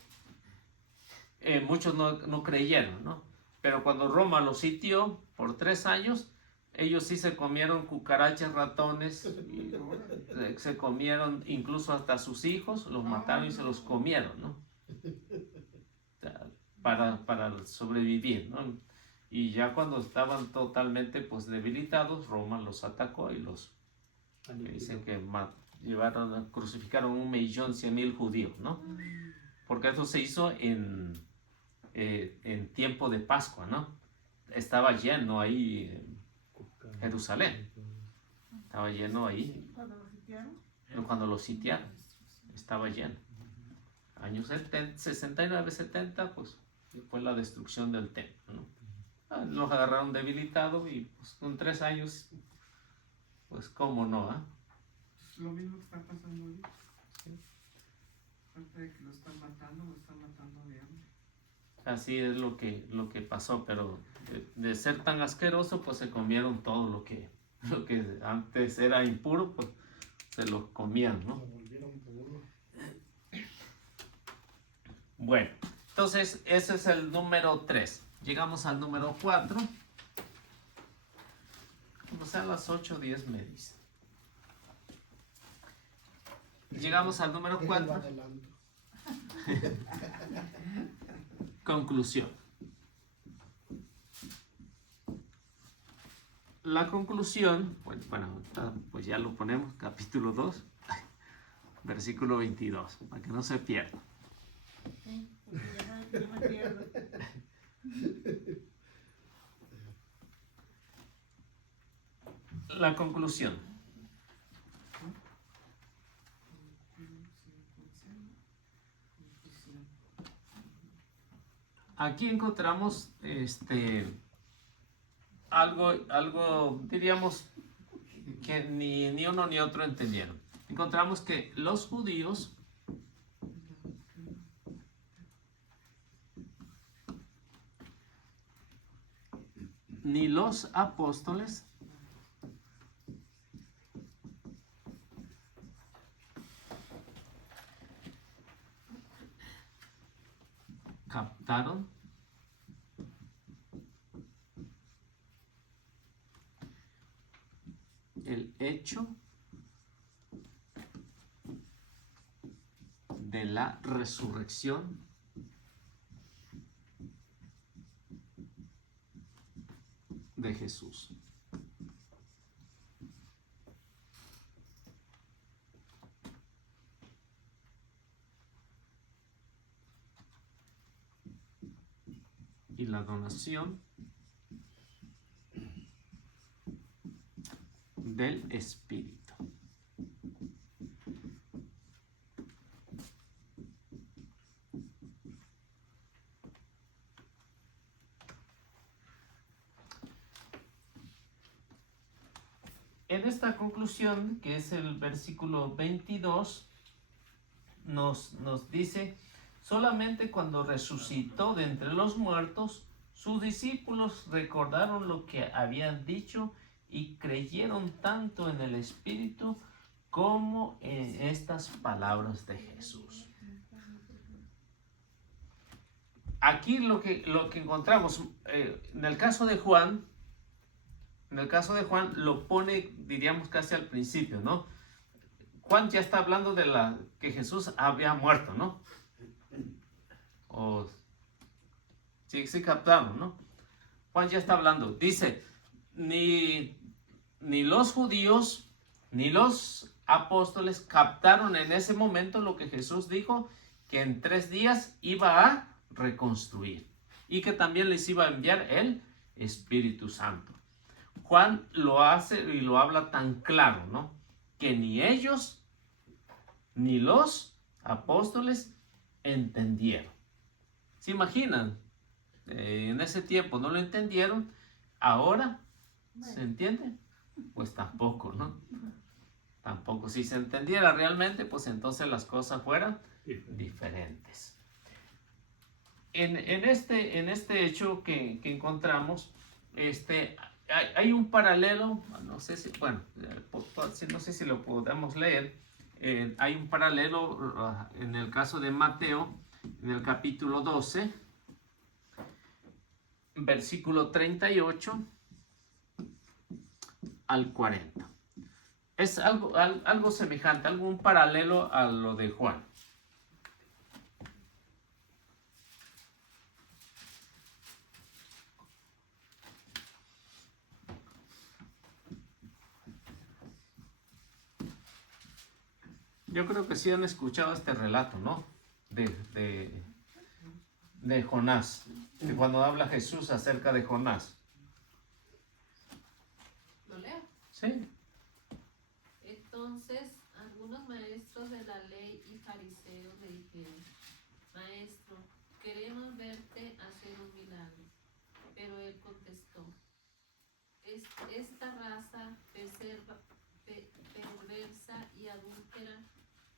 muchos no creyeron, ¿no? Pero cuando Roma los sitió por 3 años, ellos sí se comieron cucarachas, ratones, y se comieron incluso hasta sus hijos, los mataron y se los comieron, ¿no? Para sobrevivir, ¿no? Y ya cuando estaban totalmente pues debilitados, Roma los atacó y dicen que crucificaron 1.100.000 judíos, ¿no? Porque eso se hizo en tiempo de Pascua, ¿no? Estaba lleno ahí Jerusalén. Estaba lleno ahí. ¿Cuándo lo sitiaron? Cuando lo sitiaron, estaba lleno. Años 69, 70, pues que fue la destrucción del templo, ¿no? Los agarraron debilitados y pues con 3 años, pues cómo no, ¿ah? Lo mismo que está pasando hoy. Aparte de que lo están matando de hambre. Así es lo que pasó, pero de ser tan asqueroso, pues se comieron todo lo que antes era impuro, pues se lo comían, ¿no? Lo volvieron puro. Bueno, entonces ese es el número 3. Llegamos al número 4. Como sean las 8:10 me dice. Llegamos al número Déjenlo 4. adelanto. Conclusión. La conclusión, bueno, pues ya lo ponemos, capítulo 2, versículo 22, para que no se pierda. Sí, porque ya saben que yo me pierdo. La conclusión. Aquí encontramos algo diríamos que ni uno ni otro entendieron. Encontramos que los judíos ni los apóstoles captaron el hecho de la resurrección de Jesús. Y la donación del Espíritu. En esta conclusión, que es el versículo 22, nos dice: solamente cuando resucitó de entre los muertos, sus discípulos recordaron lo que habían dicho y creyeron tanto en el Espíritu como en estas palabras de Jesús. Aquí lo que encontramos, en el caso de Juan, lo pone, diríamos, casi al principio, ¿no? Juan ya está hablando de que Jesús había muerto, ¿no? O sí captaron, ¿no? Juan ya está hablando. Dice, ni los judíos ni los apóstoles captaron en ese momento lo que Jesús dijo, que en 3 días iba a reconstruir y que también les iba a enviar el Espíritu Santo. Juan lo hace y lo habla tan claro, ¿no? Que ni ellos ni los apóstoles entendieron. ¿Se imaginan? En ese tiempo no lo entendieron. Ahora, ¿se entiende? Pues tampoco, ¿no? Tampoco. Si se entendiera realmente, pues entonces las cosas fueran diferentes. En este hecho que encontramos, hay un paralelo, no sé si, bueno, no sé si lo podemos leer. Hay un paralelo en el caso de Mateo, en el capítulo 12, versículo 38 al 40. Es algo semejante, un paralelo a lo de Juan. Yo creo que sí han escuchado este relato, ¿no? De Jonás, que cuando habla Jesús acerca de Jonás. ¿Lo leo? Sí. Entonces, algunos maestros de la ley y fariseos le dijeron: Maestro, queremos verte Pero él contestó, esta raza perversa y adúltera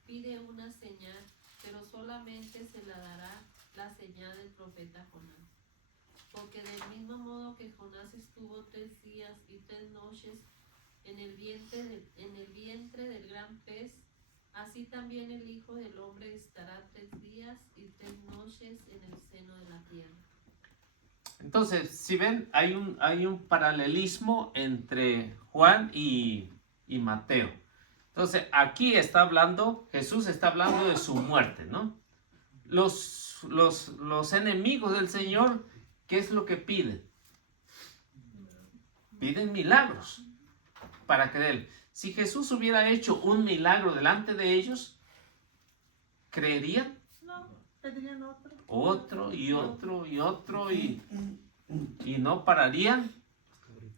pide una señal, pero solamente se la dará la señal del profeta Jonás. Porque del mismo modo que Jonás estuvo 3 días y 3 noches en el vientre del gran pez, así también el Hijo del Hombre estará 3 días y 3 noches en el seno de la tierra. Entonces, si ven, hay un paralelismo entre Juan y Mateo. Entonces, aquí Jesús está hablando de su muerte, ¿no? Los enemigos del Señor, ¿qué es lo que piden? Piden milagros para creer. Si Jesús hubiera hecho un milagro delante de ellos, ¿creerían? No, pedirían otro. Otro y otro y otro y no pararían.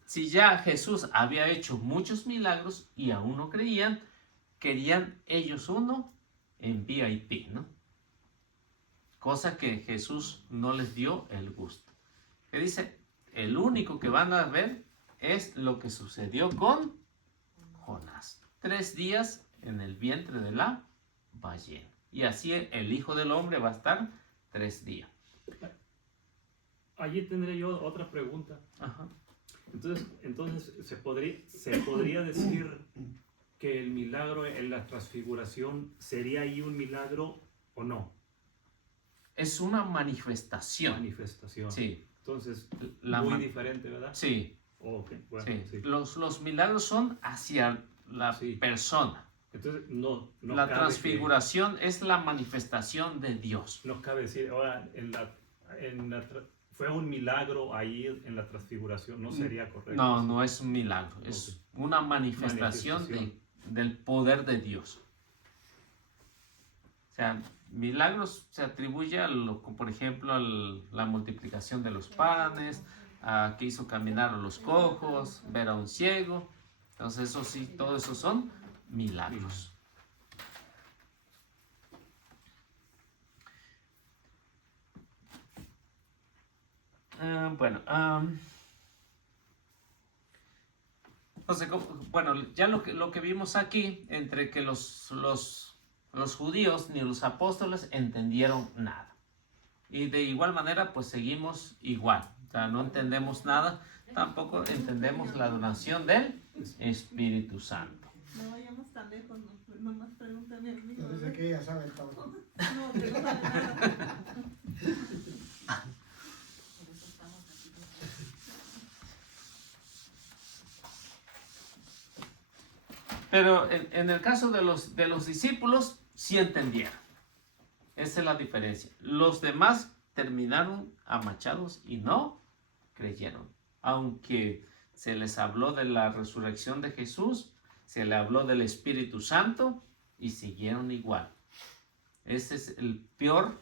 Si ya Jesús había hecho muchos milagros y aún no creían, querían ellos uno en VIP, ¿no? Cosa que Jesús no les dio el gusto. Que dice, el único que van a ver es lo que sucedió con Jonás. 3 días en el vientre de la ballena. Y así el Hijo del Hombre va a estar 3 días. Allí tendré yo otra pregunta. Ajá. Entonces ¿se podría decir que el milagro en la transfiguración sería ahí un milagro o no? Es una manifestación. Manifestación. Sí. Entonces, La muy man- diferente, ¿verdad? Sí, Ok, bueno, sí. sí. Los milagros son hacia la Sí. persona. Entonces, no La cabe transfiguración es la manifestación de Dios. no cabe decir, ahora, fue un milagro ahí en la transfiguración, no sería correcto. No, ¿sí? no es un milagro, es una manifestación del poder de Dios. O sea, milagros se atribuye por ejemplo, a la multiplicación de los panes, a que hizo caminar a los cojos, ver a un ciego. Entonces, eso sí, todo eso son milagros. Entonces, bueno, ya lo que vimos aquí, entre que los judíos ni los apóstoles entendieron nada. Y de igual manera, pues seguimos igual. O sea, no entendemos nada, tampoco entendemos la donación del Espíritu Santo. No vayamos tan lejos, nomás pregúntame a mí. Dice que ella sabe todo. No, que no sabe nada. Por eso estamos aquí. Pero en el caso de los discípulos, sí entendieron. Esa es la diferencia. Los demás terminaron amachados y no creyeron. Aunque se les habló de la resurrección de Jesús, se le habló del Espíritu Santo y siguieron igual. Ese es el peor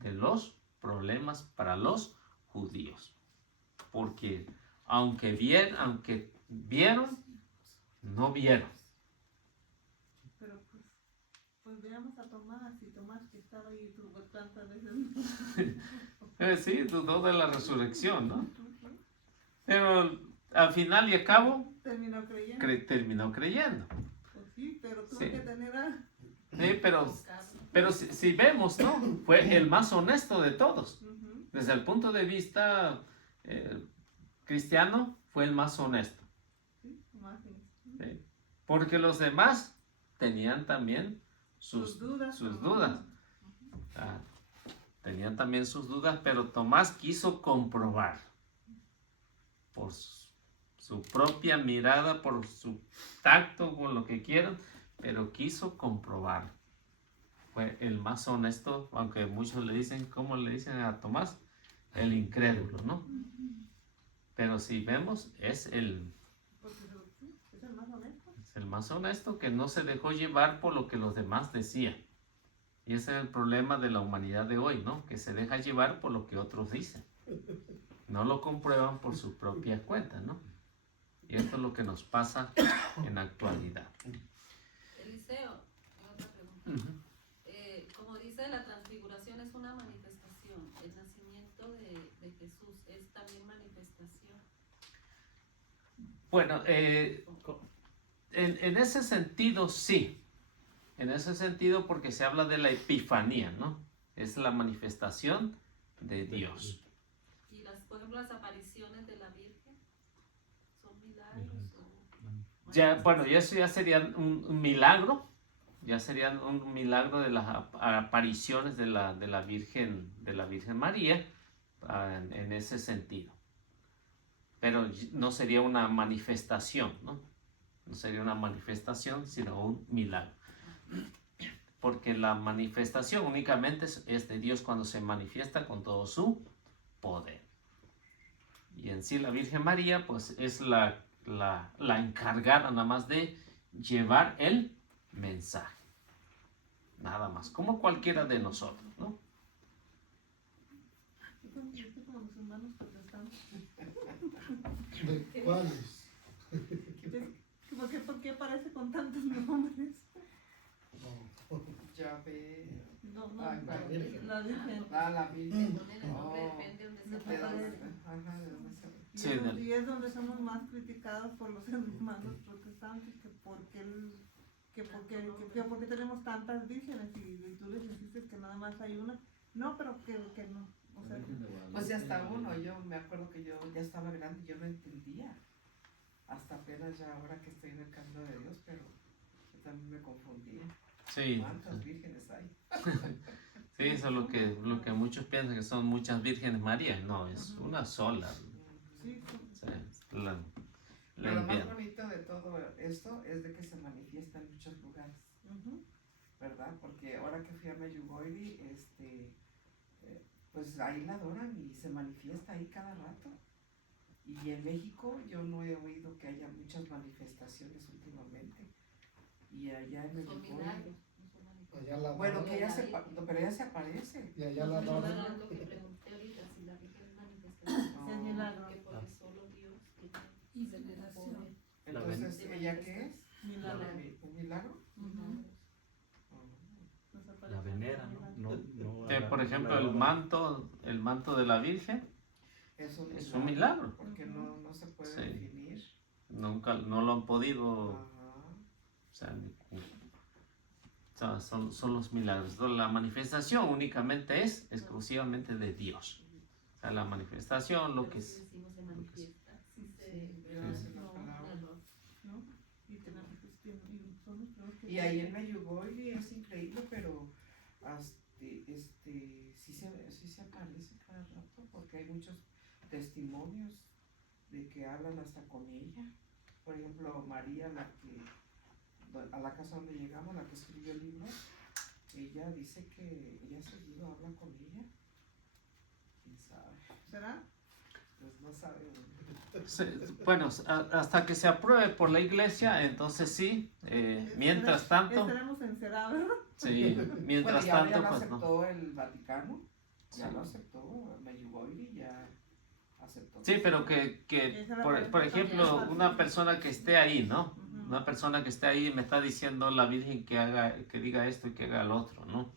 de los problemas para los judíos. Porque aunque vieron, no vieron. Pero pues veamos a Tomás, y Tomás que estaba ahí tuvo tantas veces. Sí, dudó de la resurrección, ¿no? Pero al final y al cabo Terminó creyendo. terminó creyendo. Pues sí, pero tuvo Sí. que tener a... Sí, pero si vemos, ¿no? Fue el más honesto de todos. Ujú. Desde el punto de vista cristiano, fue el más honesto. Sí, más bien. ¿Sí? Porque los demás tenían también sus dudas. dudas. Ah, tenían también sus dudas, pero Tomás quiso comprobar por su propia mirada, por su tacto, por lo que quieran, pero quiso comprobar. Fue el más honesto, aunque muchos le dicen, ¿cómo le dicen a Tomás? El incrédulo, ¿no? Pero si vemos, es el Sí, es el más honesto. más honesto, que no se dejó llevar por lo que los demás decían. Y ese es el problema de la humanidad de hoy, ¿no? Que se deja llevar por lo que otros dicen. No lo comprueban por su propia cuenta, ¿no? Y esto es lo que nos pasa en la actualidad. Eliseo, tengo otra pregunta. Como dice, la transfiguración es una manifestación. El nacimiento de Jesús, ¿es también manifestación? Bueno, en ese sentido sí. En ese sentido porque se habla de la epifanía, ¿no? Es la manifestación de Dios. Y por ejemplo, las apariciones de la Virgen, ¿son milagros o Ya, bueno, y eso ya sería un milagro. Ya serían un milagro de las apariciones de la Virgen María en ese sentido. Pero no sería una manifestación, ¿no? No sería una manifestación, sino un milagro. Porque la manifestación únicamente es de Dios cuando se manifiesta con todo su poder. Y en sí la Virgen María pues es la encargada nada más de llevar el mensaje. Nada más, como cualquiera de nosotros, ¿no? Como los hermanos protestantes. ¿De cuáles? ¿Por qué aparece con tantos nombres? No. Llave. No, Ay, la Virgen. Virgen. Ah, la Virgen. poner el nombre Oh. depende de donde No se te aparece? parece. Ajá, ¿de dónde se ve? Sí, Y es donde somos más criticados por los hermanos protestantes, que porque tenemos tantas vírgenes y tú les dices que nada más hay una. No, pero que no. O sea, Pues ya hasta uno, yo me acuerdo que yo ya estaba grande y yo no entendía. Hasta apenas ya ahora que estoy en el camino de Dios, pero yo también me confundía. sí, ¿Cuántas vírgenes hay? sí, eso es lo que muchos piensan que son muchas vírgenes María. No, es una sola. sí, Sí, la Pero lo más enviaron. bonito de todo esto es de que se manifiesta en muchos lugares, ¿verdad? Porque ahora que fui a Medjugorje, pues ahí la adoran y se manifiesta ahí cada rato. Y en México yo no he oído que haya muchas manifestaciones últimamente. Y allá en Son Medjugorje, milagros, no son manifestaciones. Allá la bueno, adoran. que no, pero ella se aparece. Y allá la No, adoran. no, lo que pregunté ahorita, si la Virgen es manifestación, No. es milagro. que por solo Dios tiene Y ese veneración. poder. Entonces, ven- ¿ella qué es? Milagro. ¿Un milagro? Ujú. Oh. Nos La aparece venera, milagro. ¿no? No Que, por ejemplo, el manto de la Virgen Es es un milagro. porque no se puede Sí. definir. Nunca, no lo han podido, Ajá. o sea, son los milagros. La manifestación únicamente es exclusivamente de Dios. O sea, la manifestación, lo Pero que sí es. decimos se manifiesta, sí se Sí, gracias a la No, palabra. ¿No? Y tenemos y son los primeros que- Y ahí en Medjugorje es increíble, pero sí se aparece cada rato porque hay muchos testimonios de que hablan hasta con ella. Por ejemplo, María, a la casa donde llegamos, la que escribió el libro, ella dice que ella seguido habla con ella. ¿Quién sabe? ¿Será? Pues no sabemos. Bueno, hasta que se apruebe por la iglesia, entonces sí. Mientras tanto, Estaremos en Será, ¿verdad? sí, mientras Bueno, y ahora ya tanto, lo pues no. aceptó el Vaticano, ya Sí. lo aceptó Medjugorje, ya aceptó. Sí, pero por ejemplo, una persona que esté ahí, ¿no? Ujú. Una persona que esté ahí me está diciendo la Virgen que diga esto y que haga lo otro, ¿no?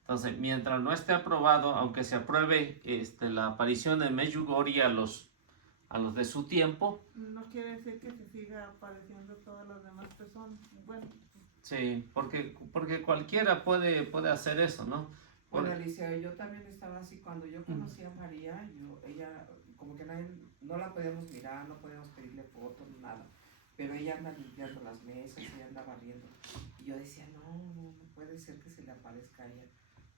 Entonces, mientras no esté aprobado, aunque se apruebe la aparición de Medjugorje a los de su tiempo, No quiere decir que se siga apareciendo todas las demás personas. Bueno, sí, porque cualquiera puede hacer eso, ¿no? Bueno, Alicia, yo también estaba así, cuando yo conocí a María, ella, como que no la podíamos mirar, no podíamos pedirle fotos, nada, pero ella anda limpiando las mesas, ella anda barriendo, y yo decía, no puede ser que se le aparezca a ella,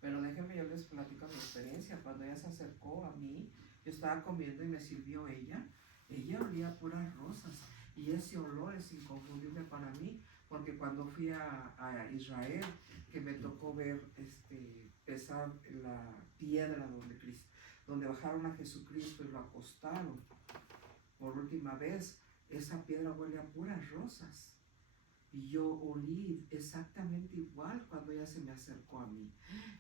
pero déjenme, yo les platico mi experiencia, cuando ella se acercó a mí, yo estaba comiendo y me sirvió ella olía puras rosas, y ese olor es inconfundible para mí, porque cuando fui a Israel, que me tocó ver, pesar la piedra donde bajaron a Jesucristo y lo acostaron por última vez, esa piedra huele a puras rosas. Y yo olí exactamente igual cuando ella se me acercó a mí.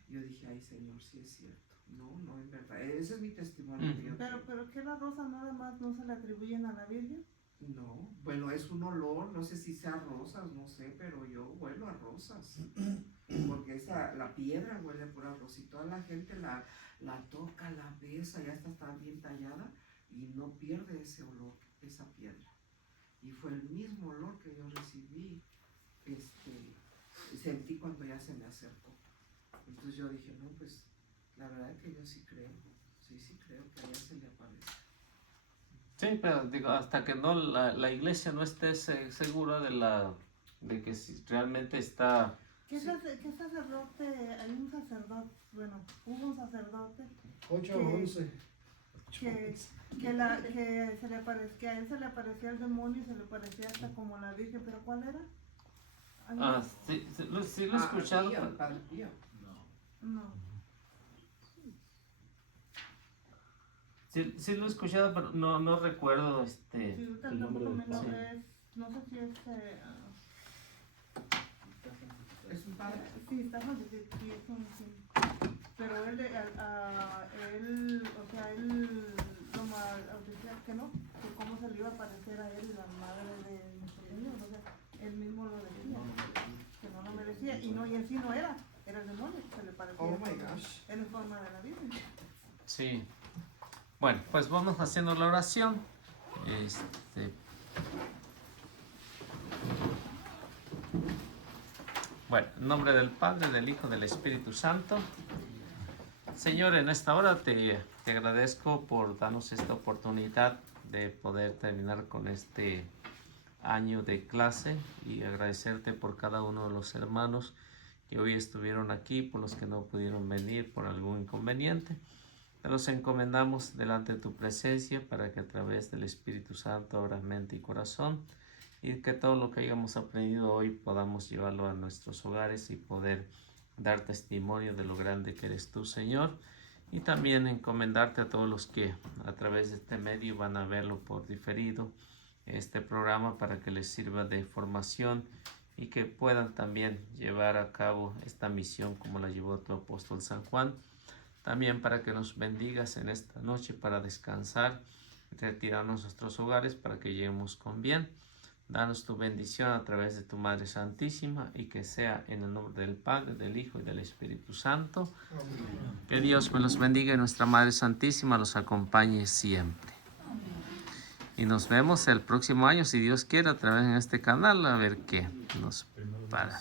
Yo dije, ay Señor, sí es cierto. No, es verdad. Ese es mi testimonio que yo tengo. pero que las rosas nada más no se le atribuyen a la Virgen. No, bueno, es un olor, no sé si sea rosas, no sé, pero yo huelo a rosas. porque la piedra huele por arroz y toda la gente la toca, la besa, ya está bien tallada y no pierde ese olor, esa piedra. Y fue el mismo olor que yo recibí, sentí cuando ya se me acercó. Entonces yo dije, no, pues la verdad es que yo sí creo que a ella se le aparece. Sí, pero digo, hasta que no la iglesia no esté segura de que si realmente está... ¿Qué sacerdote? Hay un sacerdote, bueno, hubo un sacerdote 8 que- 11. que a él se le aparecía el demonio y se le parecía hasta como la Virgen, pero ¿cuál era? Sí, lo he escuchado. Pío, el Padre Pío. No. Sí lo he escuchado, pero no recuerdo Sí, ahorita el nombre del tampoco padre. es, no sé si es, ¿Es un padre? sí, está fácil, sí, es un, sí. Pero él decía que no, que cómo se le iba a parecer a él y la madre de nuestro Señor, o sea, él mismo lo decía, que no lo merecía, y en sí no era el demonio, que se le parecía Oh my gosh. en forma de la Virgen. Sí. Bueno, pues vamos haciendo la oración. Bueno, en nombre del Padre, del Hijo, del Espíritu Santo. Señor, en esta hora te agradezco por darnos esta oportunidad de poder terminar con este año de clase y agradecerte por cada uno de los hermanos que hoy estuvieron aquí, por los que no pudieron venir por algún inconveniente. Te los encomendamos delante de tu presencia para que a través del Espíritu Santo abras mente y corazón y que todo lo que hayamos aprendido hoy podamos llevarlo a nuestros hogares y poder dar testimonio de lo grande que eres tú, Señor, y también encomendarte a todos los que a través de este medio van a verlo por diferido, este programa, para que les sirva de formación y que puedan también llevar a cabo esta misión como la llevó tu apóstol San Juan. También para que nos bendigas en esta noche para descansar, retirarnos a nuestros hogares para que lleguemos con bien. Danos tu bendición a través de tu Madre Santísima y que sea en el nombre del Padre, del Hijo y del Espíritu Santo. Que Dios me los bendiga y nuestra Madre Santísima los acompañe siempre. Y nos vemos el próximo año, si Dios quiere, a través de este canal, a ver qué nos para.